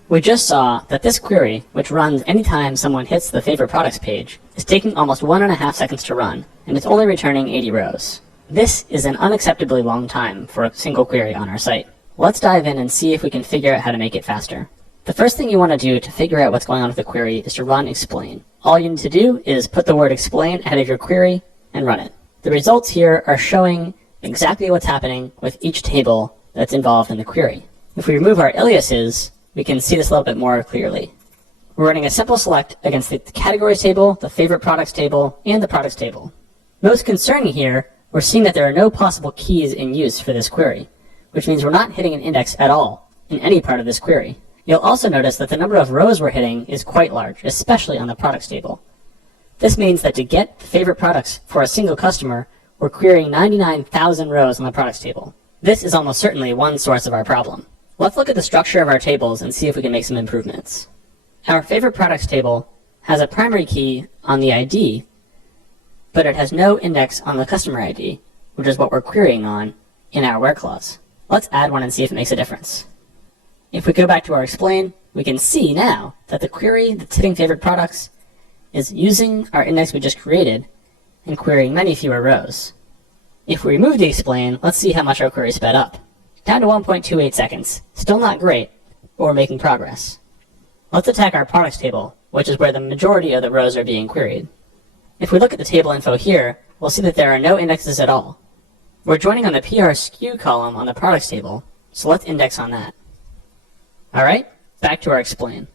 We just saw that this query, which runs anytime someone hits the favorite products page, is taking almost 1.5 seconds to run, and it's only returning 80 rows. This is an unacceptably long time for a single query on our site. Let's dive in and see if we can figure out how to make it faster. The first thing you want to do to figure out what's going on with the query is to run explain. All you need to do is put the word explain ahead of your query and run it. The results here are showing exactly what's happening with each table that's involved in the query. If we remove our aliases, we can see this a little bit more clearly. We're running a simple select against the categories table, the favorite products table, and the products table. Most concerning here, we're seeing that there are no possible keys in use for this query, which means we're not hitting an index at all in any part of this query. You'll also notice that the number of rows we're hitting is quite large, especially on the products table. This means that to get the favorite products for a single customer, we're querying 99,000 rows on the products table. This is almost certainly one source of our problem. Let's look at the structure of our tables and see if we can make some improvements. Our favorite products table has a primary key on the ID, but it has no index on the customer ID, which is what we're querying on in our where clause. Let's add one and see if it makes a difference. If we go back to our explain, we can see now that the query that's hitting favorite products is using our index we just created and querying many fewer rows. If we remove the explain, let's see how much our query sped up. Down to 1.28 seconds. Still not great, but we're making progress. Let's attack our products table, which is where the majority of the rows are being queried. If we look at the table info here, we'll see that there are no indexes at all. We're joining on the PR SKU column on the products table, so let's index on that. Alright, back to our explain.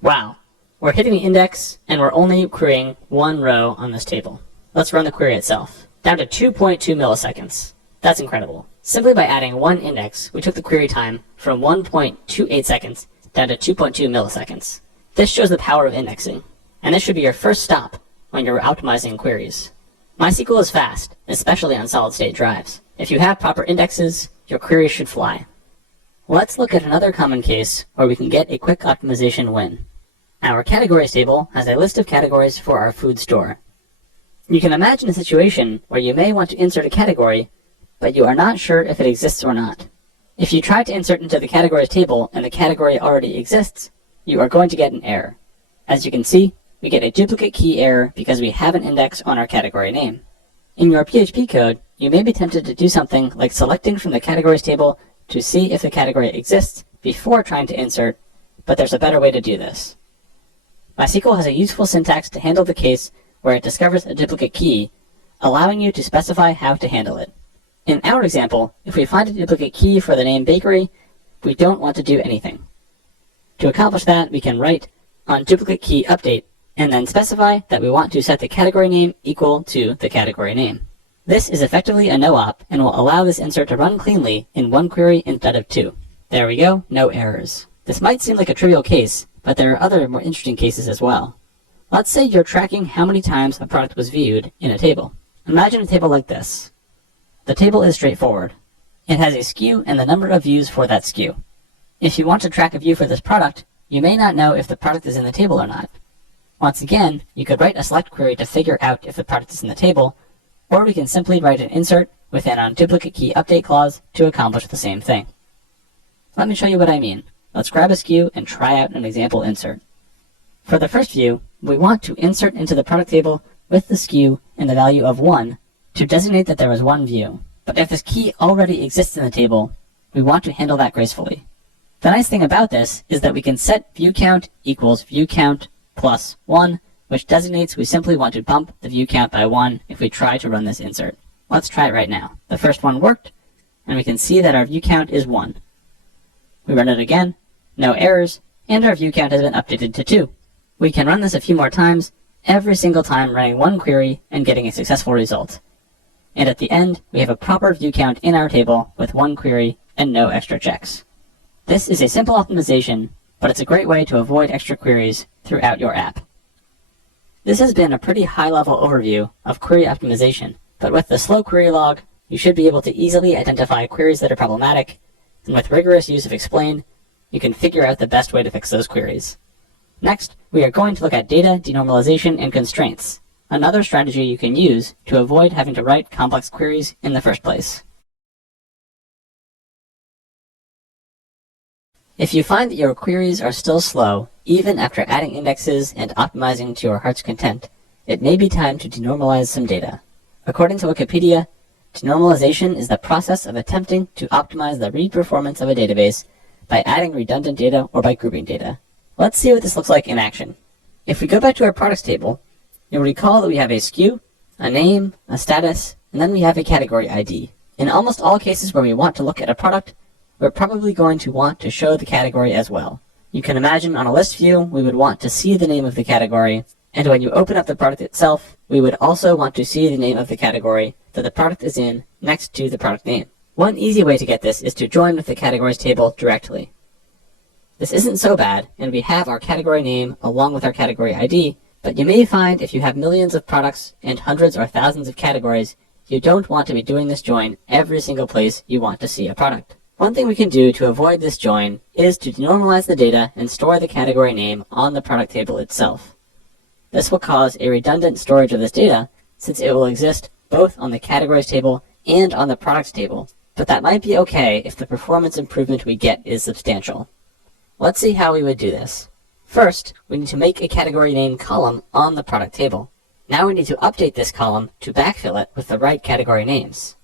Wow, we're hitting the index and we're only querying one row on this table. Let's run the query itself. Down to 2.2 milliseconds. That's incredible. Simply by adding one index, we took the query time from 1.28 seconds down to 2.2 milliseconds. This shows the power of indexing, and this should be your first stop when you're optimizing queries. MySQL is fast, especially on solid-state drives. If you have proper indexes, your queries should fly. Let's look at another common case where we can get a quick optimization win. Our categories table has a list of categories for our food store. You can imagine a situation where you may want to insert a category, but you are not sure if it exists or not. If you try to insert into the categories table and the category already exists, you are going to get an error. As you can see, we get a duplicate key error because we have an index on our category name. In your PHP code, you may be tempted to do something like selecting from the categories table to see if the category exists before trying to insert, but there's a better way to do this. MySQL has a useful syntax to handle the case where it discovers a duplicate key, allowing you to specify how to handle it. In our example, if we find a duplicate key for the name bakery, we don't want to do anything. To accomplish that, we can write on duplicate key update and then specify that we want to set the category name equal to the category name. This is effectively a no-op and will allow this insert to run cleanly in one query instead of two. There we go, no errors. This might seem like a trivial case, but there are other more interesting cases as well. Let's say you're tracking how many times a product was viewed in a table. Imagine a table like this. The table is straightforward. It has a SKU and the number of views for that SKU. If you want to track a view for this product, you may not know if the product is in the table or not. Once again, you could write a select query to figure out if the product is in the table, or we can simply write an insert with an onDuplicate key update clause to accomplish the same thing. Let me show you what I mean. Let's grab a SKU and try out an example insert. For the first view, we want to insert into the product table with the SKU and the value of 1 to designate that there is one view. But if this key already exists in the table, we want to handle that gracefully. The nice thing about this is that we can set viewCount equals viewCount plus 1, which designates we simply want to bump the view count by 1 if we try to run this insert. Let's try it right now. The first one worked, and we can see that our view count is 1. We run it again, no errors, and our view count has been updated to 2. We can run this a few more times, every single time running one query and getting a successful result. And at the end, we have a proper view count in our table with one query and no extra checks. This is a simple optimization, but it's a great way to avoid extra queries throughout your app. This has been a pretty high-level overview of query optimization, but with the slow query log, you should be able to easily identify queries that are problematic, and with rigorous use of explain, you can figure out the best way to fix those queries. Next, we are going to look at data denormalization and constraints, another strategy you can use to avoid having to write complex queries in the first place. If you find that your queries are still slow, even after adding indexes and optimizing to your heart's content, it may be time to denormalize some data. According to Wikipedia, denormalization is the process of attempting to optimize the read performance of a database by adding redundant data or by grouping data. Let's see what this looks like in action. If we go back to our products table, you'll recall that we have a SKU, a name, a status, and then we have a category ID. In almost all cases where we want to look at a product, we're probably going to want to show the category as well. You can imagine on a list view, we would want to see the name of the category, and when you open up the product itself, we would also want to see the name of the category that the product is in next to the product name. One easy way to get this is to join with the categories table directly. This isn't so bad, and we have our category name along with our category ID, but you may find if you have millions of products and hundreds or thousands of categories, you don't want to be doing this join every single place you want to see a product. One thing we can do to avoid this join is to denormalize the data and store the category name on the product table itself. This will cause a redundant storage of this data, since it will exist both on the categories table and on the products table, but that might be okay if the performance improvement we get is substantial. Let's see how we would do this. First, we need to make a category name column on the product table. Now we need to update this column to backfill it with the right category names.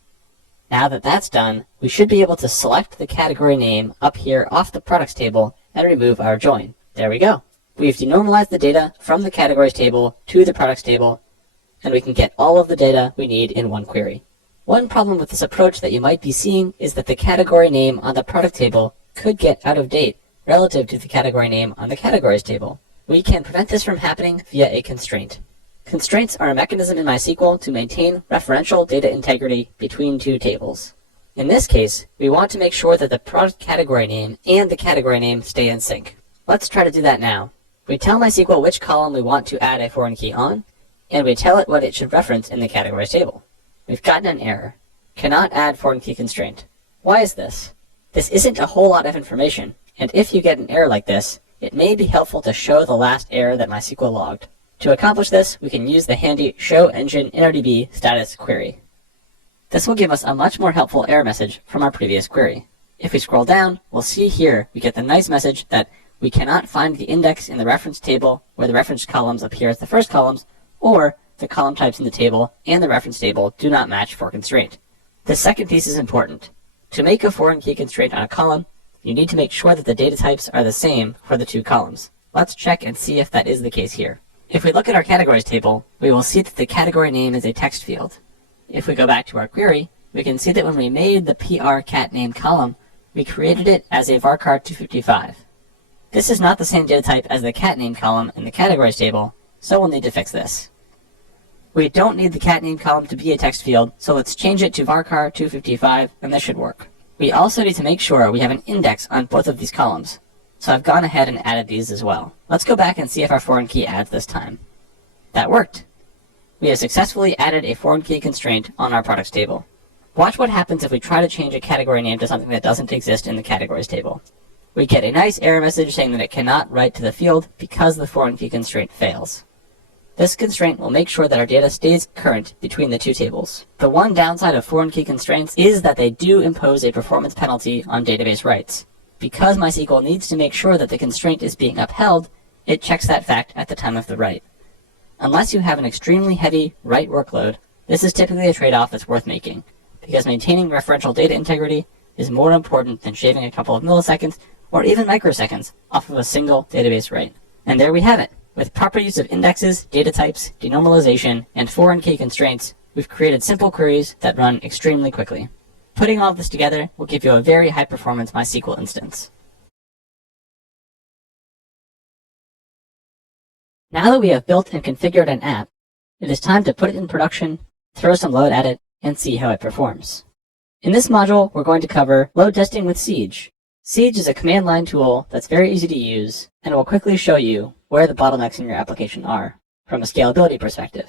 Now that that's done, we should be able to select the category name up here off the products table and remove our join. There we go. We've denormalized the data from the categories table to the products table, and we can get all of the data we need in one query. One problem with this approach that you might be seeing is that the category name on the product table could get out of date relative to the category name on the categories table. We can prevent this from happening via a constraint. Constraints are a mechanism in MySQL to maintain referential data integrity between two tables. In this case, we want to make sure that the product category name and the category name stay in sync. Let's try to do that now. We tell MySQL which column we want to add a foreign key on, and we tell it what it should reference in the categories table. We've gotten an error. Cannot add foreign key constraint. Why is this? This isn't a whole lot of information, and if you get an error like this, it may be helpful to show the last error that MySQL logged. To accomplish this, we can use the handy show engine InRDB status query. This will give us a much more helpful error message from our previous query. If we scroll down, we'll see here we get the nice message that we cannot find the index in the reference table where the reference columns appear as the first columns, or the column types in the table and the reference table do not match for constraint. The second piece is important. To make a foreign key constraint on a column, you need to make sure that the data types are the same for the two columns. Let's check and see if that is the case here. If we look at our categories table, we will see that the category name is a text field. If we go back to our query, we can see that when we made the PR cat name column, we created it as a varchar 255. This is not the same data type as the cat name column in the categories table, so we'll need to fix this. We don't need the cat name column to be a text field, so let's change it to varchar 255, and this should work. We also need to make sure we have an index on both of these columns, so I've gone ahead and added these as well. Let's go back and see if our foreign key adds this time. That worked. We have successfully added a foreign key constraint on our products table. Watch what happens if we try to change a category name to something that doesn't exist in the categories table. We get a nice error message saying that it cannot write to the field because the foreign key constraint fails. This constraint will make sure that our data stays current between the two tables. The one downside of foreign key constraints is that they do impose a performance penalty on database writes. Because MySQL needs to make sure that the constraint is being upheld, it checks that fact at the time of the write. Unless you have an extremely heavy write workload, this is typically a trade-off that's worth making, because maintaining referential data integrity is more important than shaving a couple of milliseconds or even microseconds off of a single database write. And there we have it. With proper use of indexes, data types, denormalization, and foreign key constraints, we've created simple queries that run extremely quickly. Putting all of this together will give you a very high-performance MySQL instance. Now that we have built and configured an app, it is time to put it in production, throw some load at it, and see how it performs. In this module, we're going to cover load testing with Siege. Siege is a command line tool that's very easy to use and will quickly show you where the bottlenecks in your application are from a scalability perspective.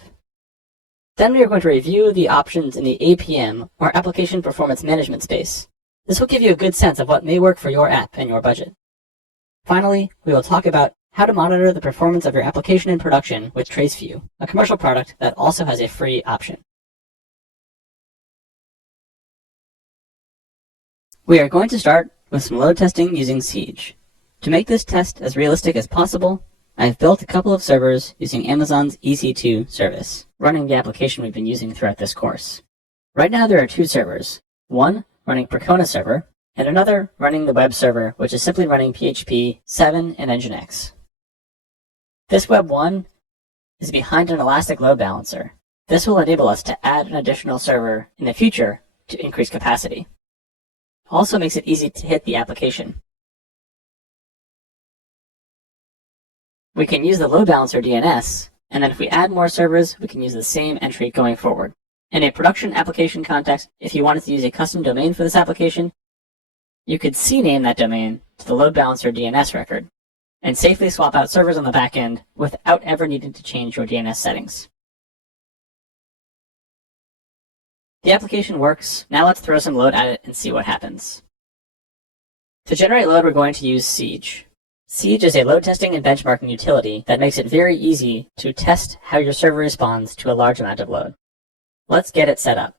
Then we are going to review the options in the APM, or Application Performance Management space. This will give you a good sense of what may work for your app and your budget. Finally, we will talk about how to monitor the performance of your application in production with TraceView, a commercial product that also has a free option. We are going to start with some load testing using Siege. To make this test as realistic as possible, I've built a couple of servers using Amazon's EC2 service, running the application we've been using throughout this course. Right now there are two servers, one running Percona server, and another running the web server, which is simply running PHP 7 and Nginx. This Web 1 is behind an Elastic Load Balancer. This will enable us to add an additional server in the future to increase capacity. Also makes it easy to hit the application. We can use the load balancer DNS, and then if we add more servers, we can use the same entry going forward. In a production application context, if you wanted to use a custom domain for this application, you could CNAME that domain to the load balancer DNS record, and safely swap out servers on the back end without ever needing to change your DNS settings. The application works. Now let's throw some load at it and see what happens. To generate load, we're going to use Siege. Siege is a load testing and benchmarking utility that makes it very easy to test how your server responds to a large amount of load. Let's get it set up.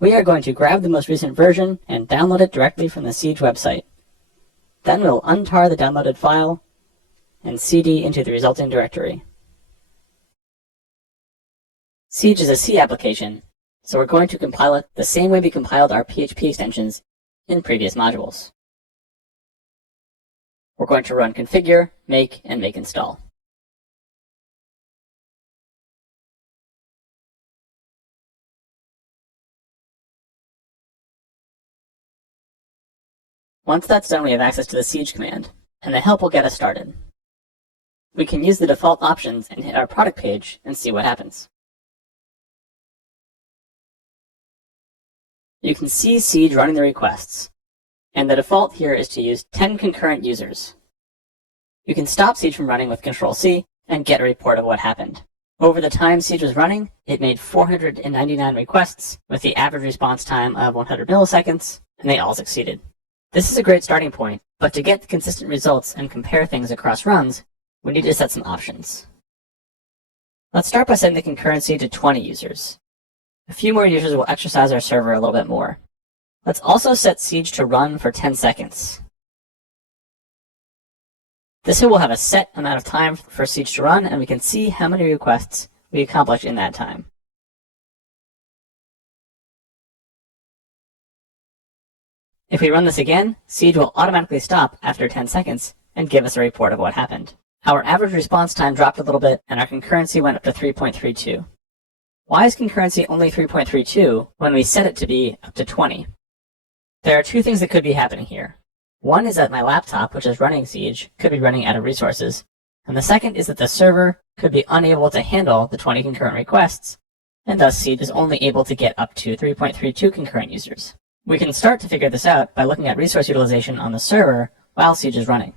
We are going to grab the most recent version and download it directly from the Siege website. Then we'll untar the downloaded file and cd into the resulting directory. Siege is a C application, so we're going to compile it the same way we compiled our PHP extensions in previous modules. We're going to run configure, make, and make install. Once that's done, we have access to the Siege command, and the help will get us started. We can use the default options and hit our product page and see what happens. You can see Siege running the requests, and the default here is to use 10 concurrent users. You can stop Siege from running with Control-C and get a report of what happened. Over the time Siege was running, it made 499 requests with the average response time of 100 milliseconds, and they all succeeded. This is a great starting point, but to get consistent results and compare things across runs, we need to set some options. Let's start by setting the concurrency to 20 users. A few more users will exercise our server a little bit more. Let's also set Siege to run for 10 seconds. This way we'll have a set amount of time for Siege to run, and we can see how many requests we accomplish in that time. If we run this again, Siege will automatically stop after 10 seconds and give us a report of what happened. Our average response time dropped a little bit, and our concurrency went up to 3.32. Why is concurrency only 3.32 when we set it to be up to 20? There are two things that could be happening here. One is that my laptop, which is running Siege, could be running out of resources, and the second is that the server could be unable to handle the 20 concurrent requests, and thus Siege is only able to get up to 3.32 concurrent users. We can start to figure this out by looking at resource utilization on the server while Siege is running.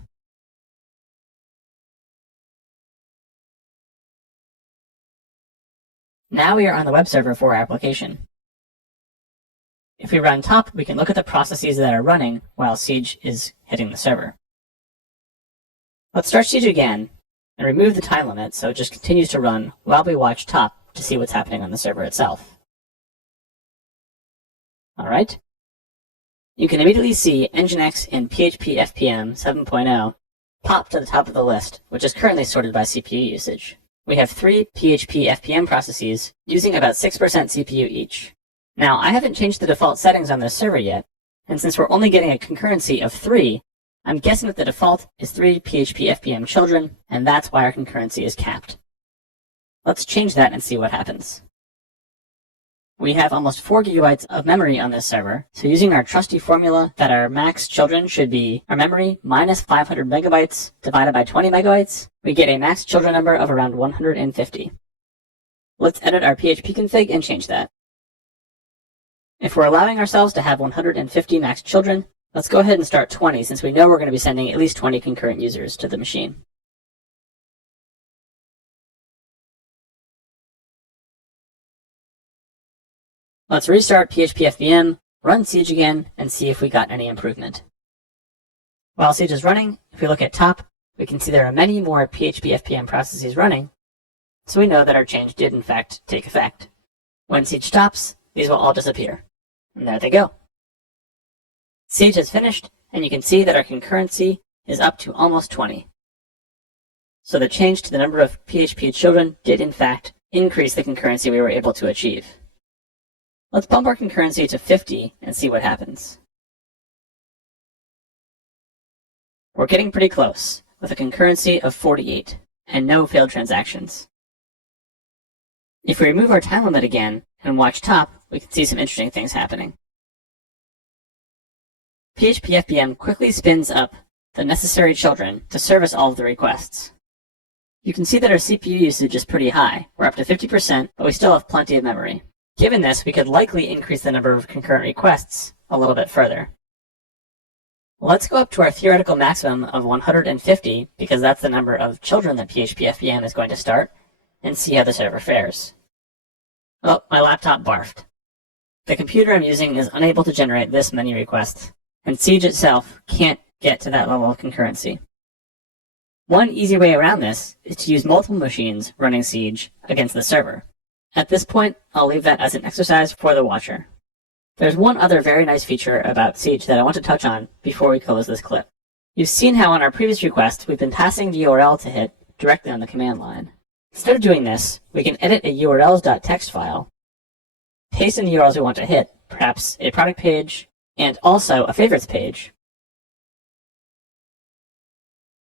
Now we are on the web server for our application. If we run top, we can look at the processes that are running while Siege is hitting the server. Let's start Siege again and remove the time limit so it just continues to run while we watch top to see what's happening on the server itself. Alright. You can immediately see Nginx in PHP FPM 7.0 pop to the top of the list, which is currently sorted by CPU usage. We have 3 PHP FPM processes using about 6% CPU each. Now, I haven't changed the default settings on this server yet, and since we're only getting a concurrency of 3, I'm guessing that the default is 3 PHP FPM children, and that's why our concurrency is capped. Let's change that and see what happens. We have almost 4 gigabytes of memory on this server, so using our trusty formula that our max children should be our memory minus 500 megabytes divided by 20 megabytes, we get a max children number of around 150. Let's edit our PHP config and change that. If we're allowing ourselves to have 150 max children, let's go ahead and start 20 since we know we're going to be sending at least 20 concurrent users to the machine. Let's restart PHP FPM, run Siege again, and see if we got any improvement. While Siege is running, if we look at top, we can see there are many more PHP FPM processes running, so we know that our change did in fact take effect. When Siege stops, these will all disappear. And there they go. Siege has finished, and you can see that our concurrency is up to almost 20. So the change to the number of PHP children did in fact increase the concurrency we were able to achieve. Let's bump our concurrency to 50 and see what happens. We're getting pretty close, with a concurrency of 48, and no failed transactions. If we remove our time limit again and watch top, we can see some interesting things happening. PHP FPM quickly spins up the necessary children to service all of the requests. You can see that our CPU usage is pretty high. We're up to 50%, but we still have plenty of memory. Given this, we could likely increase the number of concurrent requests a little bit further. Let's go up to our theoretical maximum of 150, because that's the number of children that PHP FPM is going to start, and see how the server fares. Oh, my laptop barfed. The computer I'm using is unable to generate this many requests, and Siege itself can't get to that level of concurrency. One easy way around this is to use multiple machines running Siege against the server. At this point, I'll leave that as an exercise for the watcher. There's one other very nice feature about Siege that I want to touch on before we close this clip. You've seen how on our previous request, we've been passing the URL to hit directly on the command line. Instead of doing this, we can edit a urls.txt file, paste in the URLs we want to hit, perhaps a product page, and also a favorites page.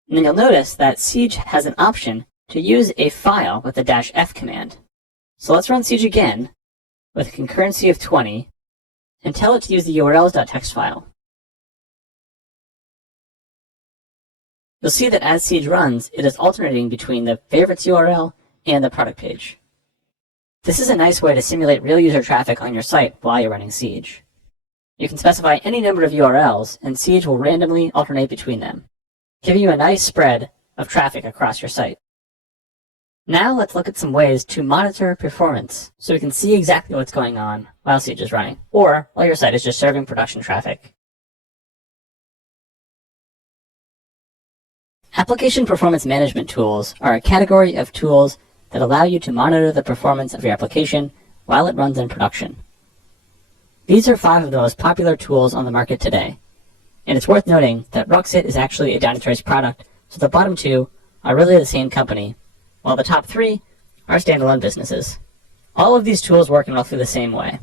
And then you'll notice that Siege has an option to use a file with the -f command. So let's run Siege again with a concurrency of 20 and tell it to use the urls.txt file. You'll see that as Siege runs, it is alternating between the favorites URL and the product page. This is a nice way to simulate real user traffic on your site while you're running Siege. You can specify any number of URLs, and Siege will randomly alternate between them, giving you a nice spread of traffic across your site. Now let's look at some ways to monitor performance so we can see exactly what's going on while Siege is running, or while your site is just serving production traffic. Application performance management tools are a category of tools that allow you to monitor the performance of your application while it runs in production. These are 5 of the most popular tools on the market today, and it's worth noting that Rockset is actually a Dynatrace product, so the bottom 2 are really the same company, while the top 3 are standalone businesses. All of these tools work in roughly the same way.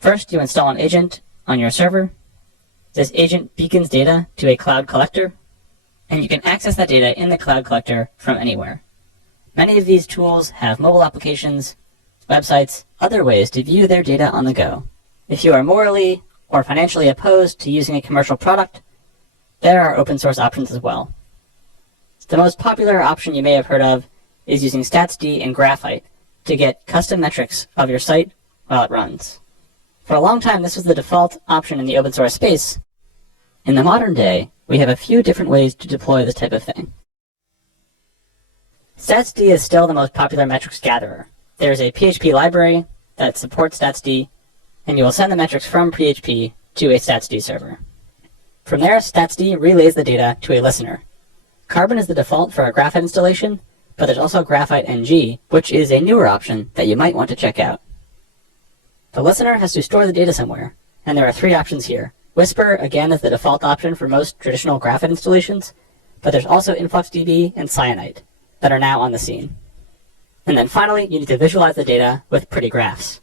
First, you install an agent on your server. This agent beacons data to a cloud collector, and you can access that data in the cloud collector from anywhere. Many of these tools have mobile applications, websites, other ways to view their data on the go. If you are morally or financially opposed to using a commercial product, there are open source options as well. The most popular option you may have heard of is using StatsD and Graphite to get custom metrics of your site while it runs. For a long time, this was the default option in the open source space. In the modern day, we have a few different ways to deploy this type of thing. StatsD is still the most popular metrics gatherer. There's a PHP library that supports StatsD, and you will send the metrics from PHP to a StatsD server. From there, StatsD relays the data to a listener. Carbon is the default for a Graphite installation, but there's also Graphite NG, which is a newer option that you might want to check out. The listener has to store the data somewhere, and there are 3 options here. Whisper, again, is the default option for most traditional Graphite installations, but there's also InfluxDB and Cyanide that are now on the scene. And then finally, you need to visualize the data with pretty graphs.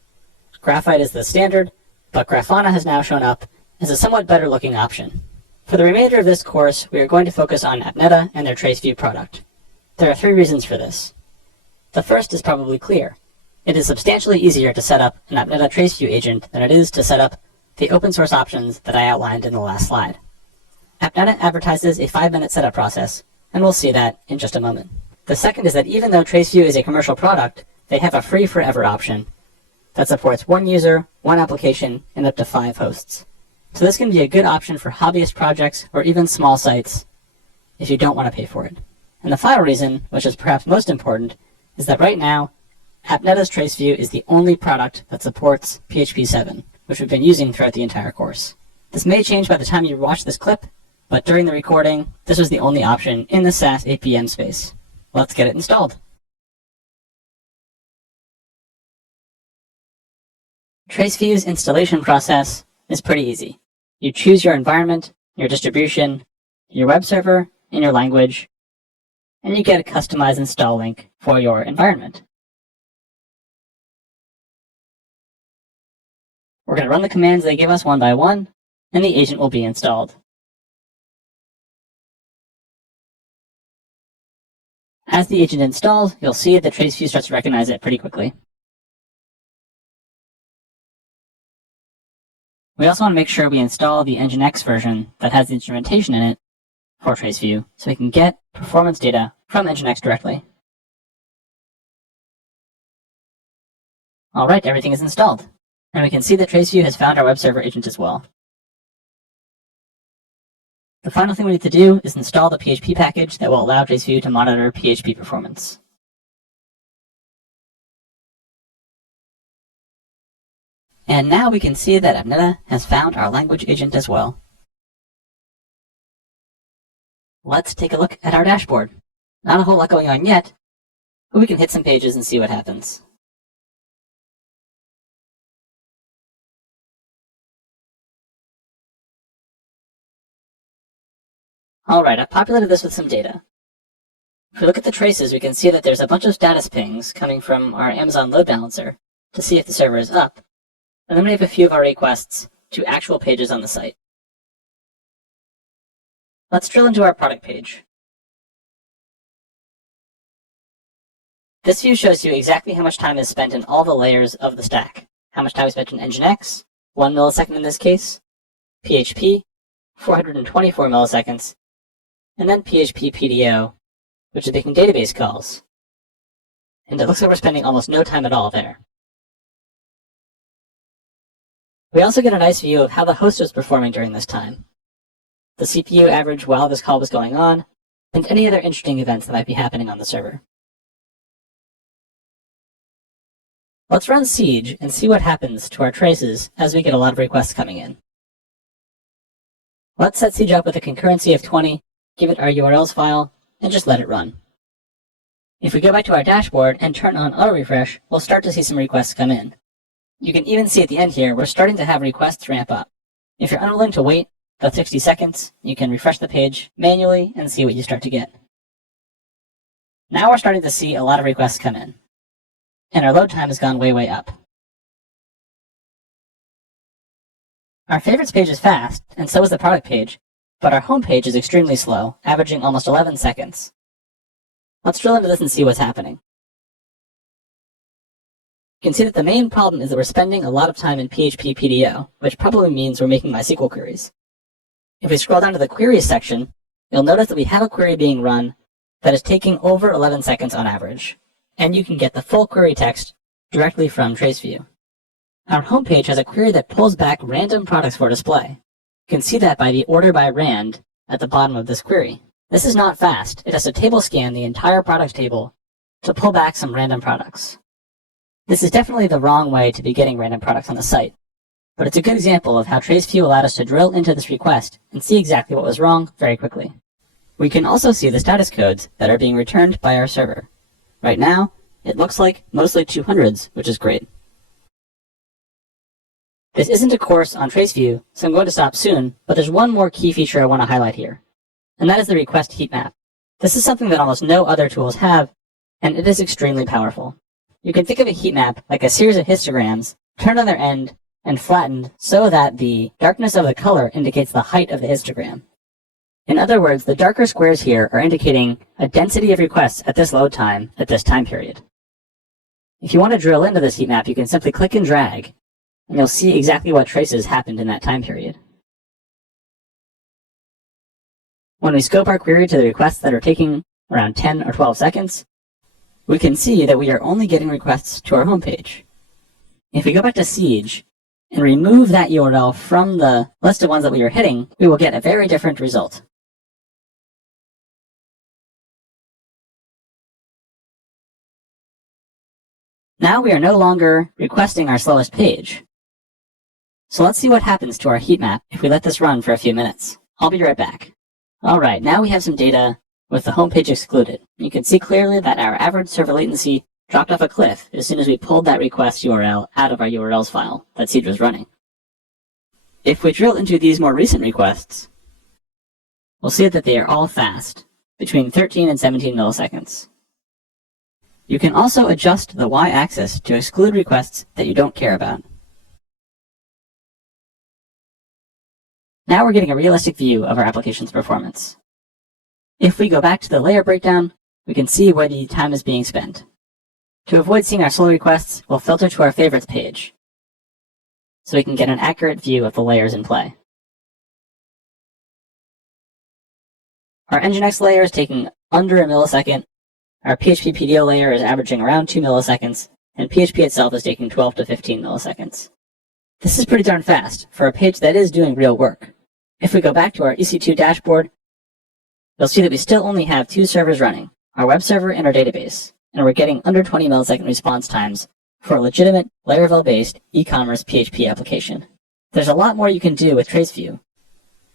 Graphite is the standard, but Grafana has now shown up as a somewhat better looking option. For the remainder of this course, we are going to focus on AppNeta and their TraceView product. There are 3 reasons for this. The first is probably clear. It is substantially easier to set up an AppNeta TraceView agent than it is to set up the open source options that I outlined in the last slide. AppNeta advertises a 5-minute setup process, and we'll see that in just a moment. The second is that even though TraceView is a commercial product, they have a free forever option that supports 1 user, 1 application, and up to 5 hosts. So this can be a good option for hobbyist projects or even small sites if you don't want to pay for it. And the final reason, which is perhaps most important, is that right now, AppNeta's TraceView is the only product that supports PHP 7, which we've been using throughout the entire course. This may change by the time you watch this clip, but during the recording, this was the only option in the SaaS APM space. Let's get it installed. TraceView's installation process is pretty easy. You choose your environment, your distribution, your web server, and your language, and you get a customized install link for your environment. We're going to run the commands they give us one by one, and the agent will be installed. As the agent installs, you'll see that TraceView starts to recognize it pretty quickly. We also want to make sure we install the Nginx version that has the instrumentation in it for TraceView, so we can get performance data from Nginx directly. Alright, everything is installed. And we can see that TraceView has found our web server agent as well. The final thing we need to do is install the PHP package that will allow TraceView to monitor PHP performance. And now we can see that AppNeta has found our language agent as well. Let's take a look at our dashboard. Not a whole lot going on yet, but we can hit some pages and see what happens. Alright, I've populated this with some data. If we look at the traces, we can see that there's a bunch of status pings coming from our Amazon load balancer to see if the server is up. And then we have a few of our requests to actual pages on the site. Let's drill into our product page. This view shows you exactly how much time is spent in all the layers of the stack. How much time is spent in Nginx, 1 millisecond in this case, PHP, 424 milliseconds, and then PHP PDO, which is making database calls. And it looks like we're spending almost no time at all there. We also get a nice view of how the host was performing during this time, the CPU average while this call was going on, and any other interesting events that might be happening on the server. Let's run Siege and see what happens to our traces as we get a lot of requests coming in. Let's set Siege up with a concurrency of 20, give it our URLs file, and just let it run. If we go back to our dashboard and turn on auto refresh, we'll start to see some requests come in. You can even see at the end here, we're starting to have requests ramp up. If you're unwilling to wait about 60 seconds, you can refresh the page manually and see what you start to get. Now we're starting to see a lot of requests come in, and our load time has gone way up. Our favorites page is fast, and so is the product page, but our home page is extremely slow, averaging almost 11 seconds. Let's drill into this and see what's happening. You can see that the main problem is that we're spending a lot of time in PHP PDO, which probably means we're making MySQL queries. If we scroll down to the queries section, you'll notice that we have a query being run that is taking over 11 seconds on average, and you can get the full query text directly from TraceView. Our homepage has a query that pulls back random products for display. You can see that by the order by rand at the bottom of this query. This is not fast. It has to table scan the entire product table to pull back some random products. This is definitely the wrong way to be getting random products on the site, but it's a good example of how TraceView allowed us to drill into this request and see exactly what was wrong very quickly. We can also see the status codes that are being returned by our server. Right now, it looks like mostly 200s, which is great. This isn't a course on TraceView, so I'm going to stop soon, but there's one more key feature I want to highlight here, and that is the request heat map. This is something that almost no other tools have, and it is extremely powerful. You can think of a heat map like a series of histograms turned on their end and flattened so that the darkness of the color indicates the height of the histogram. In other words, the darker squares here are indicating a density of requests at this load time at this time period. If you want to drill into this heat map, you can simply click and drag, and you'll see exactly what traces happened in that time period. When we scope our query to the requests that are taking around 10 or 12 seconds, we can see that we are only getting requests to our homepage. If we go back to Siege and remove that URL from the list of ones that we are hitting, we will get a very different result. Now we are no longer requesting our slowest page. So let's see what happens to our heat map if we let this run for a few minutes. I'll be right back. Alright, now we have some data with the home page excluded. You can see clearly that our average server latency dropped off a cliff as soon as we pulled that request URL out of our URLs file that Siege was running. If we drill into these more recent requests, we'll see that they are all fast, between 13 and 17 milliseconds. You can also adjust the y-axis to exclude requests that you don't care about. Now we're getting a realistic view of our application's performance. If we go back to the layer breakdown, we can see where the time is being spent. To avoid seeing our slow requests, we'll filter to our favorites page, so we can get an accurate view of the layers in play. Our Nginx layer is taking under a millisecond, our PHP PDO layer is averaging around 2 milliseconds, and PHP itself is taking 12 to 15 milliseconds. This is pretty darn fast for a page that is doing real work. If we go back to our EC2 dashboard, you'll see that we still only have 2 servers running, our web server and our database, and we're getting under 20 millisecond response times for a legitimate Laravel-based e-commerce PHP application. There's a lot more you can do with TraceView,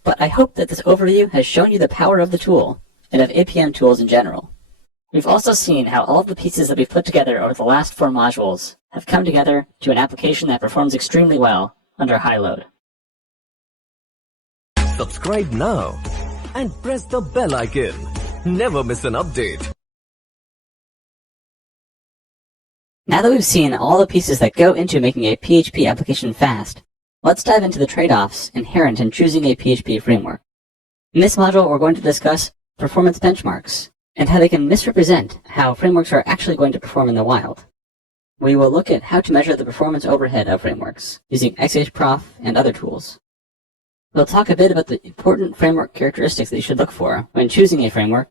but I hope that this overview has shown you the power of the tool and of APM tools in general. We've also seen how all of the pieces that we've put together over the last 4 modules have come together to an application that performs extremely well under high load. Subscribe now and press the bell icon. Never miss an update. Now that we've seen all the pieces that go into making a PHP application fast, let's dive into the trade-offs inherent in choosing a PHP framework. In this module, we're going to discuss performance benchmarks and how they can misrepresent how frameworks are actually going to perform in the wild. We will look at how to measure the performance overhead of frameworks using XHProf and other tools. We'll talk a bit about the important framework characteristics that you should look for when choosing a framework,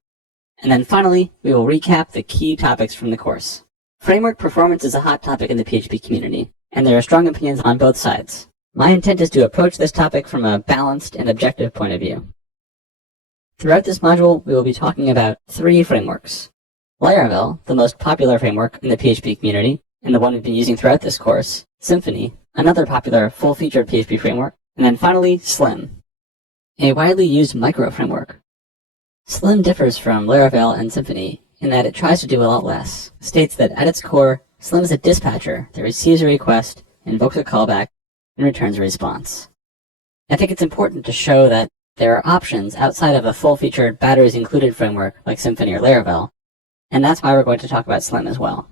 and then finally, we will recap the key topics from the course. Framework performance is a hot topic in the PHP community, and there are strong opinions on both sides. My intent is to approach this topic from a balanced and objective point of view. Throughout this module, we will be talking about 3 frameworks. Laravel, the most popular framework in the PHP community, and the one we've been using throughout this course, Symfony, another popular full-featured PHP framework, and then finally, Slim, a widely used micro-framework. Slim differs from Laravel and Symfony in that it tries to do a lot less. It states that at its core, Slim is a dispatcher that receives a request, invokes a callback, and returns a response. I think it's important to show that there are options outside of a full-featured batteries-included framework like Symfony or Laravel, and that's why we're going to talk about Slim as well.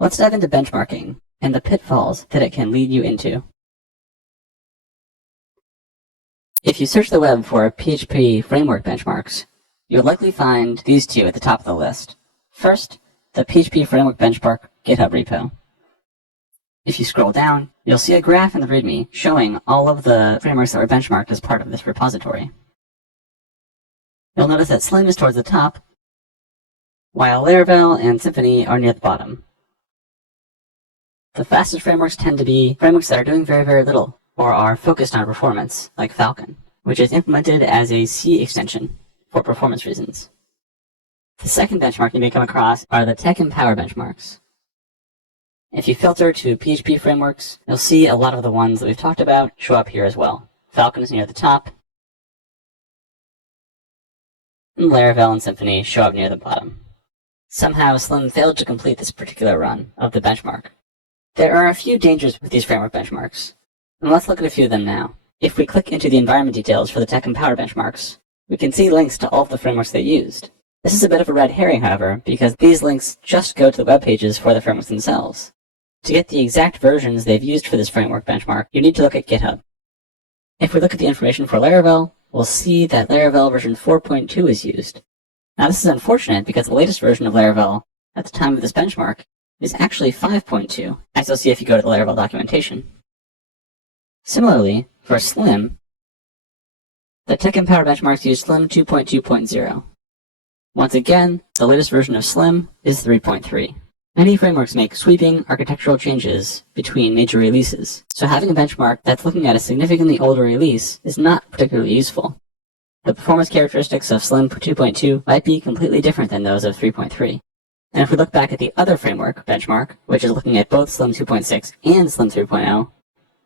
Let's dive into benchmarking and the pitfalls that it can lead you into. If you search the web for PHP framework benchmarks, you'll likely find these two at the top of the list. First, the PHP framework benchmark GitHub repo. If you scroll down, you'll see a graph in the README showing all of the frameworks that were benchmarked as part of this repository. You'll notice that Slim is towards the top, while Laravel and Symfony are near the bottom. The fastest frameworks tend to be frameworks that are doing very, very little, or are focused on performance, like Falcon, which is implemented as a C extension for performance reasons. The second benchmark you may come across are the Tech and Power benchmarks. If you filter to PHP frameworks, you'll see a lot of the ones that we've talked about show up here as well. Falcon is near the top, and Laravel and Symfony show up near the bottom. Somehow, Slim failed to complete this particular run of the benchmark. There are a few dangers with these framework benchmarks, and let's look at a few of them now. If we click into the environment details for the Tech and Power benchmarks, we can see links to all of the frameworks they used. This is a bit of a red herring, however, because these links just go to the web pages for the frameworks themselves. To get the exact versions they've used for this framework benchmark, you need to look at GitHub. If we look at the information for Laravel, we'll see that Laravel version 4.2 is used. Now this is unfortunate because the latest version of Laravel at the time of this benchmark is actually 5.2, as you'll see if you go to the Laravel documentation. Similarly, for Slim, the Tech and Power benchmarks use Slim 2.2.0. Once again, the latest version of Slim is 3.3. Many frameworks make sweeping architectural changes between major releases, so having a benchmark that's looking at a significantly older release is not particularly useful. The performance characteristics of Slim 2.2 might be completely different than those of 3.3. And if we look back at the other framework benchmark, which is looking at both Slim 2.6 and Slim 3.0,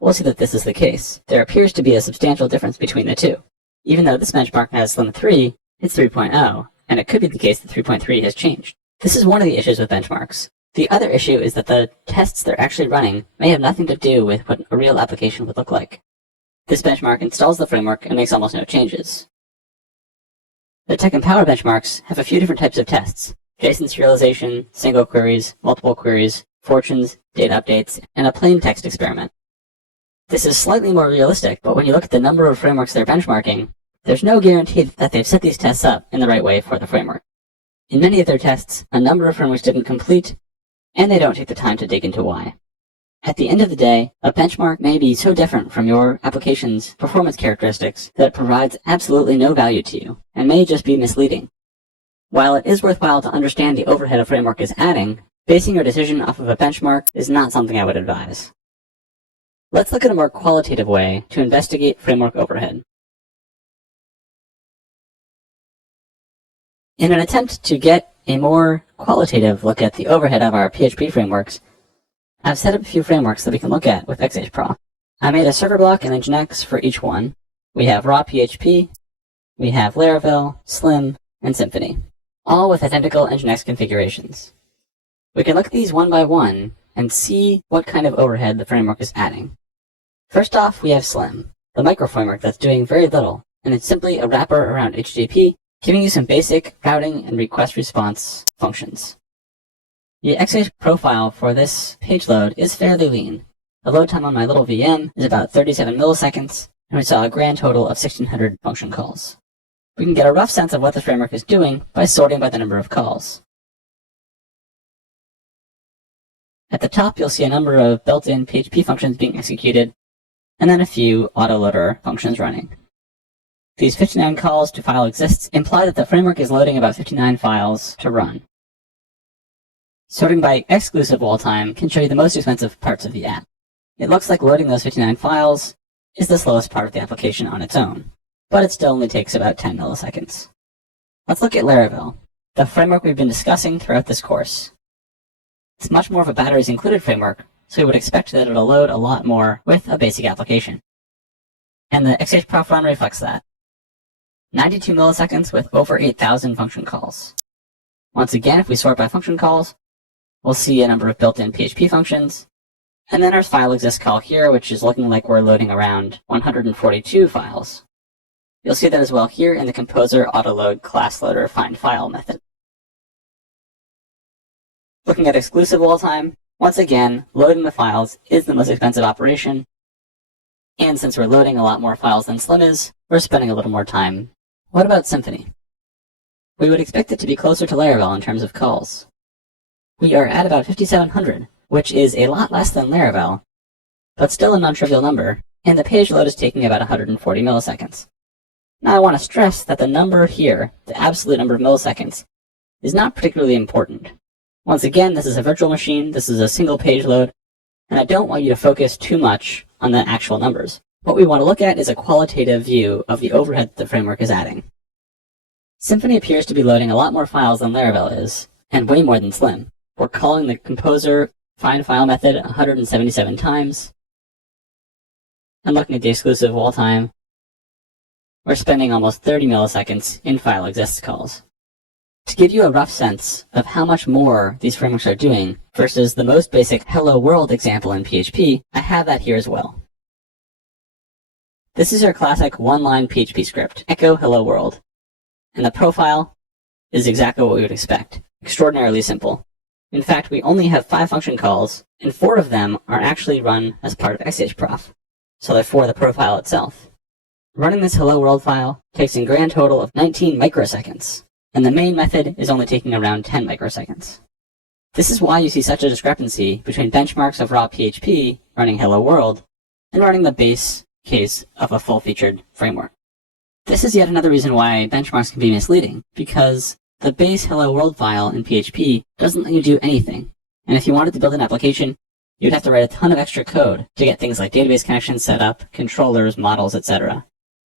we'll see that this is the case. There appears to be a substantial difference between the two. Even though this benchmark has Slim 3, it's 3.0, and it could be the case that 3.3 has changed. This is one of the issues with benchmarks. The other issue is that the tests they're actually running may have nothing to do with what a real application would look like. This benchmark installs the framework and makes almost no changes. The Tech and Power benchmarks have a few different types of tests: JSON serialization, single queries, multiple queries, fortunes, data updates, and a plain text experiment. This is slightly more realistic, but when you look at the number of frameworks they're benchmarking, there's no guarantee that they've set these tests up in the right way for the framework. In many of their tests, a number of frameworks didn't complete, and they don't take the time to dig into why. At the end of the day, a benchmark may be so different from your application's performance characteristics that it provides absolutely no value to you, and may just be misleading. While it is worthwhile to understand the overhead a framework is adding, basing your decision off of a benchmark is not something I would advise. Let's look at a more qualitative way to investigate framework overhead. In an attempt to get a more qualitative look at the overhead of our PHP frameworks, I've set up a few frameworks that we can look at with XHProf. I made a server block and Nginx for each one. We have raw PHP, we have Laravel, Slim, and Symfony, all with identical Nginx configurations. We can look at these one by one and see what kind of overhead the framework is adding. First off, we have Slim, the micro framework that's doing very little, and it's simply a wrapper around HTTP, giving you some basic routing and request response functions. The XH profile for this page load is fairly lean. The load time on my little VM is about 37 milliseconds, and we saw a grand total of 1,600 function calls. We can get a rough sense of what the framework is doing by sorting by the number of calls. At the top, you'll see a number of built-in PHP functions being executed, and then a few autoloader functions running. These 59 calls to file exists imply that the framework is loading about 59 files to run. Sorting by exclusive wall time can show you the most expensive parts of the app. It looks like loading those 59 files is the slowest part of the application on its own, but it still only takes about 10 milliseconds. Let's look at Laravel, the framework we've been discussing throughout this course. It's much more of a batteries included framework, so we would expect that it'll load a lot more with a basic application. And the XHProf run reflects that. 92 milliseconds with over 8,000 function calls. Once again, if we sort by function calls, we'll see a number of built-in PHP functions, and then our file exists call here, which is looking like we're loading around 142 files. You'll see that as well here in the composer autoload class loader find file method. Looking at exclusive wall time, once again, loading the files is the most expensive operation, and since we're loading a lot more files than Slim is, we're spending a little more time. What about Symfony? We would expect it to be closer to Laravel in terms of calls. We are at about 5,700, which is a lot less than Laravel, but still a non-trivial number, and the page load is taking about 140 milliseconds. Now I want to stress that the number here, the absolute number of milliseconds, is not particularly important. Once again, this is a virtual machine, this is a single page load, and I don't want you to focus too much on the actual numbers. What we want to look at is a qualitative view of the overhead that the framework is adding. Symfony appears to be loading a lot more files than Laravel is, and way more than Slim. We're calling the composer find file method 177 times, and looking at the exclusive wall time, we're spending almost 30 milliseconds in file exists calls. To give you a rough sense of how much more these frameworks are doing versus the most basic hello world example in PHP, I have that here as well. This is your classic one-line PHP script, echo hello world. And the profile is exactly what we would expect, extraordinarily simple. In fact, we only have 5 function calls, and 4 of them are actually run as part of XHProf, so they're for the profile itself. Running this hello world file takes a grand total of 19 microseconds, and the main method is only taking around 10 microseconds. This is why you see such a discrepancy between benchmarks of raw PHP running hello world and running the base case of a full-featured framework. This is yet another reason why benchmarks can be misleading, because the base hello world file in PHP doesn't let you do anything. And if you wanted to build an application, you'd have to write a ton of extra code to get things like database connections set up, controllers, models, etc.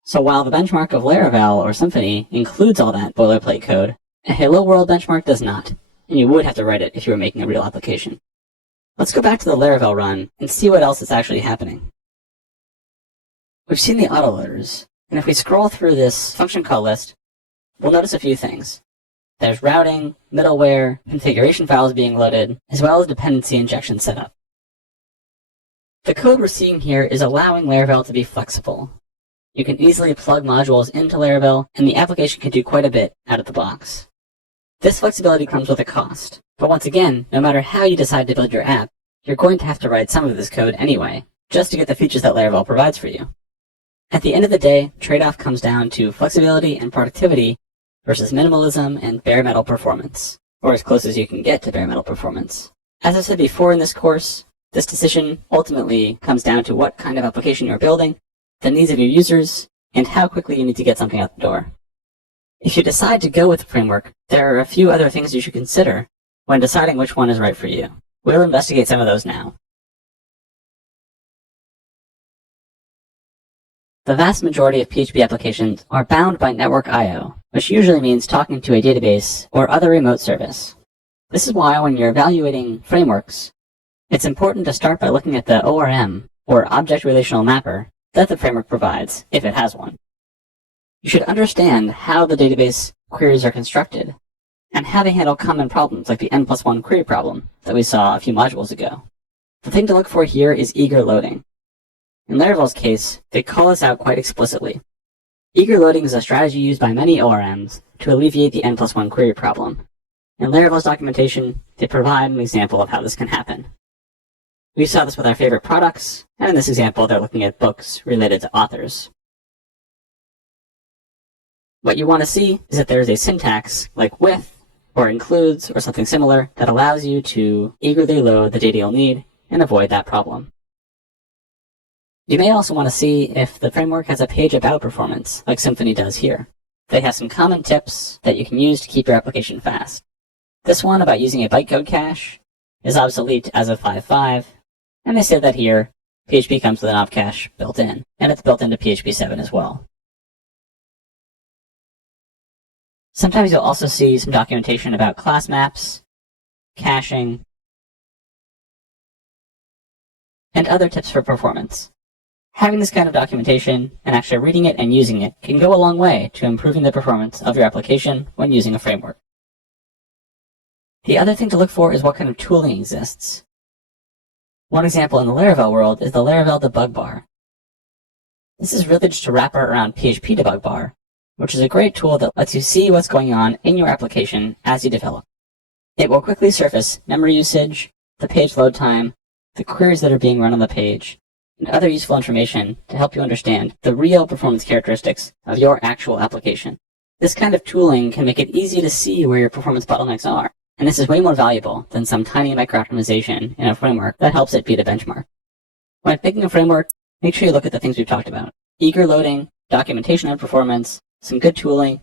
So while the benchmark of Laravel or Symfony includes all that boilerplate code, a hello world benchmark does not, and you would have to write it if you were making a real application. Let's go back to the Laravel run and see what else is actually happening. We've seen the autoloaders, and if we scroll through this function call list, we'll notice a few things. There's routing, middleware, configuration files being loaded, as well as dependency injection setup. The code we're seeing here is allowing Laravel to be flexible. You can easily plug modules into Laravel, and the application can do quite a bit out of the box. This flexibility comes with a cost, but once again, no matter how you decide to build your app, you're going to have to write some of this code anyway, just to get the features that Laravel provides for you. At the end of the day, trade-off comes down to flexibility and productivity versus minimalism and bare metal performance, or as close as you can get to bare metal performance. As I said before in this course, this decision ultimately comes down to what kind of application you're building, the needs of your users, and how quickly you need to get something out the door. If you decide to go with a framework, there are a few other things you should consider when deciding which one is right for you. We'll investigate some of those now. The vast majority of PHP applications are bound by network I/O, which usually means talking to a database or other remote service. This is why when you're evaluating frameworks, it's important to start by looking at the ORM, or Object Relational Mapper, that the framework provides, if it has one. You should understand how the database queries are constructed, and how they handle common problems like the n+1 query problem that we saw a few modules ago. The thing to look for here is eager loading. In Laravel's case, they call this out quite explicitly. Eager loading is a strategy used by many ORMs to alleviate the n+1 query problem. In Laravel's documentation, they provide an example of how this can happen. We saw this with our favorite products, and in this example, they're looking at books related to authors. What you want to see is that there is a syntax like with, or includes, or something similar that allows you to eagerly load the data you'll need and avoid that problem. You may also want to see if the framework has a page about performance, like Symfony does here. They have some common tips that you can use to keep your application fast. This one about using a bytecode cache is obsolete as of 5.5, and they say that here, PHP comes with an op cache built in, and it's built into PHP 7 as well. Sometimes you'll also see some documentation about class maps, caching, and other tips for performance. Having this kind of documentation and actually reading it and using it can go a long way to improving the performance of your application when using a framework. The other thing to look for is what kind of tooling exists. One example in the Laravel world is the Laravel debug bar. This is really just a wrapper around PHP debug bar, which is a great tool that lets you see what's going on in your application as you develop. It will quickly surface memory usage, the page load time, the queries that are being run on the page, and other useful information to help you understand the real performance characteristics of your actual application. This kind of tooling can make it easy to see where your performance bottlenecks are, and this is way more valuable than some tiny micro-optimization in a framework that helps it beat a benchmark. When picking a framework, make sure you look at the things we've talked about: eager loading, documentation on performance, some good tooling,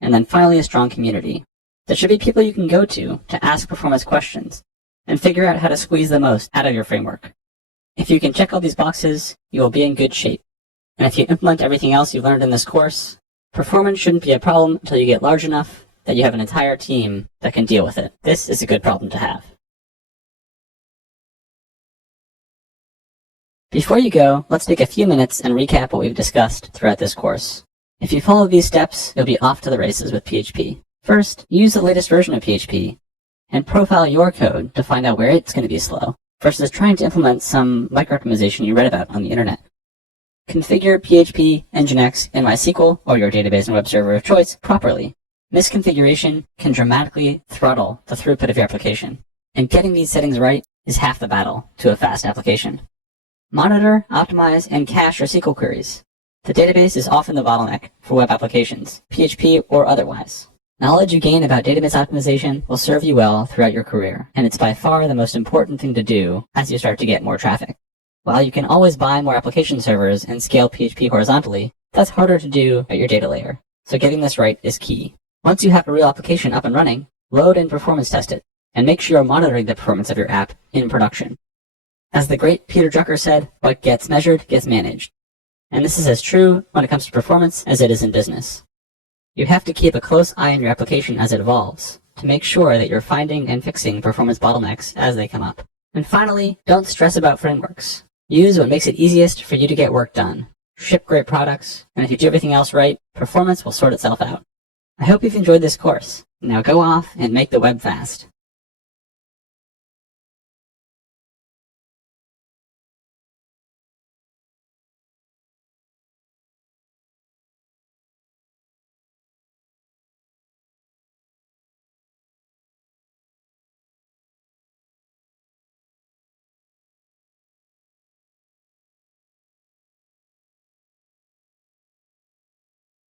and then finally a strong community. There should be people you can go to ask performance questions and figure out how to squeeze the most out of your framework. If you can check all these boxes, you will be in good shape. And if you implement everything else you've learned in this course, performance shouldn't be a problem until you get large enough that you have an entire team that can deal with it. This is a good problem to have. Before you go, let's take a few minutes and recap what we've discussed throughout this course. If you follow these steps, you'll be off to the races with PHP. First, use the latest version of PHP and profile your code to find out where it's going to be slow, versus trying to implement some micro-optimization you read about on the internet. Configure PHP, Nginx, and MySQL, or your database and web server of choice, properly. Misconfiguration can dramatically throttle the throughput of your application, and getting these settings right is half the battle to a fast application. Monitor, optimize, and cache your SQL queries. The database is often the bottleneck for web applications, PHP or otherwise. Knowledge you gain about database optimization will serve you well throughout your career, and it's by far the most important thing to do as you start to get more traffic. While you can always buy more application servers and scale PHP horizontally, that's harder to do at your data layer, so getting this right is key. Once you have a real application up and running, load and performance test it, and make sure you're monitoring the performance of your app in production. As the great Peter Drucker said, what gets measured gets managed. And this is as true when it comes to performance as it is in business. You have to keep a close eye on your application as it evolves, to make sure that you're finding and fixing performance bottlenecks as they come up. And finally, don't stress about frameworks. Use what makes it easiest for you to get work done. Ship great products, and if you do everything else right, performance will sort itself out. I hope you've enjoyed this course. Now go off and make the web fast.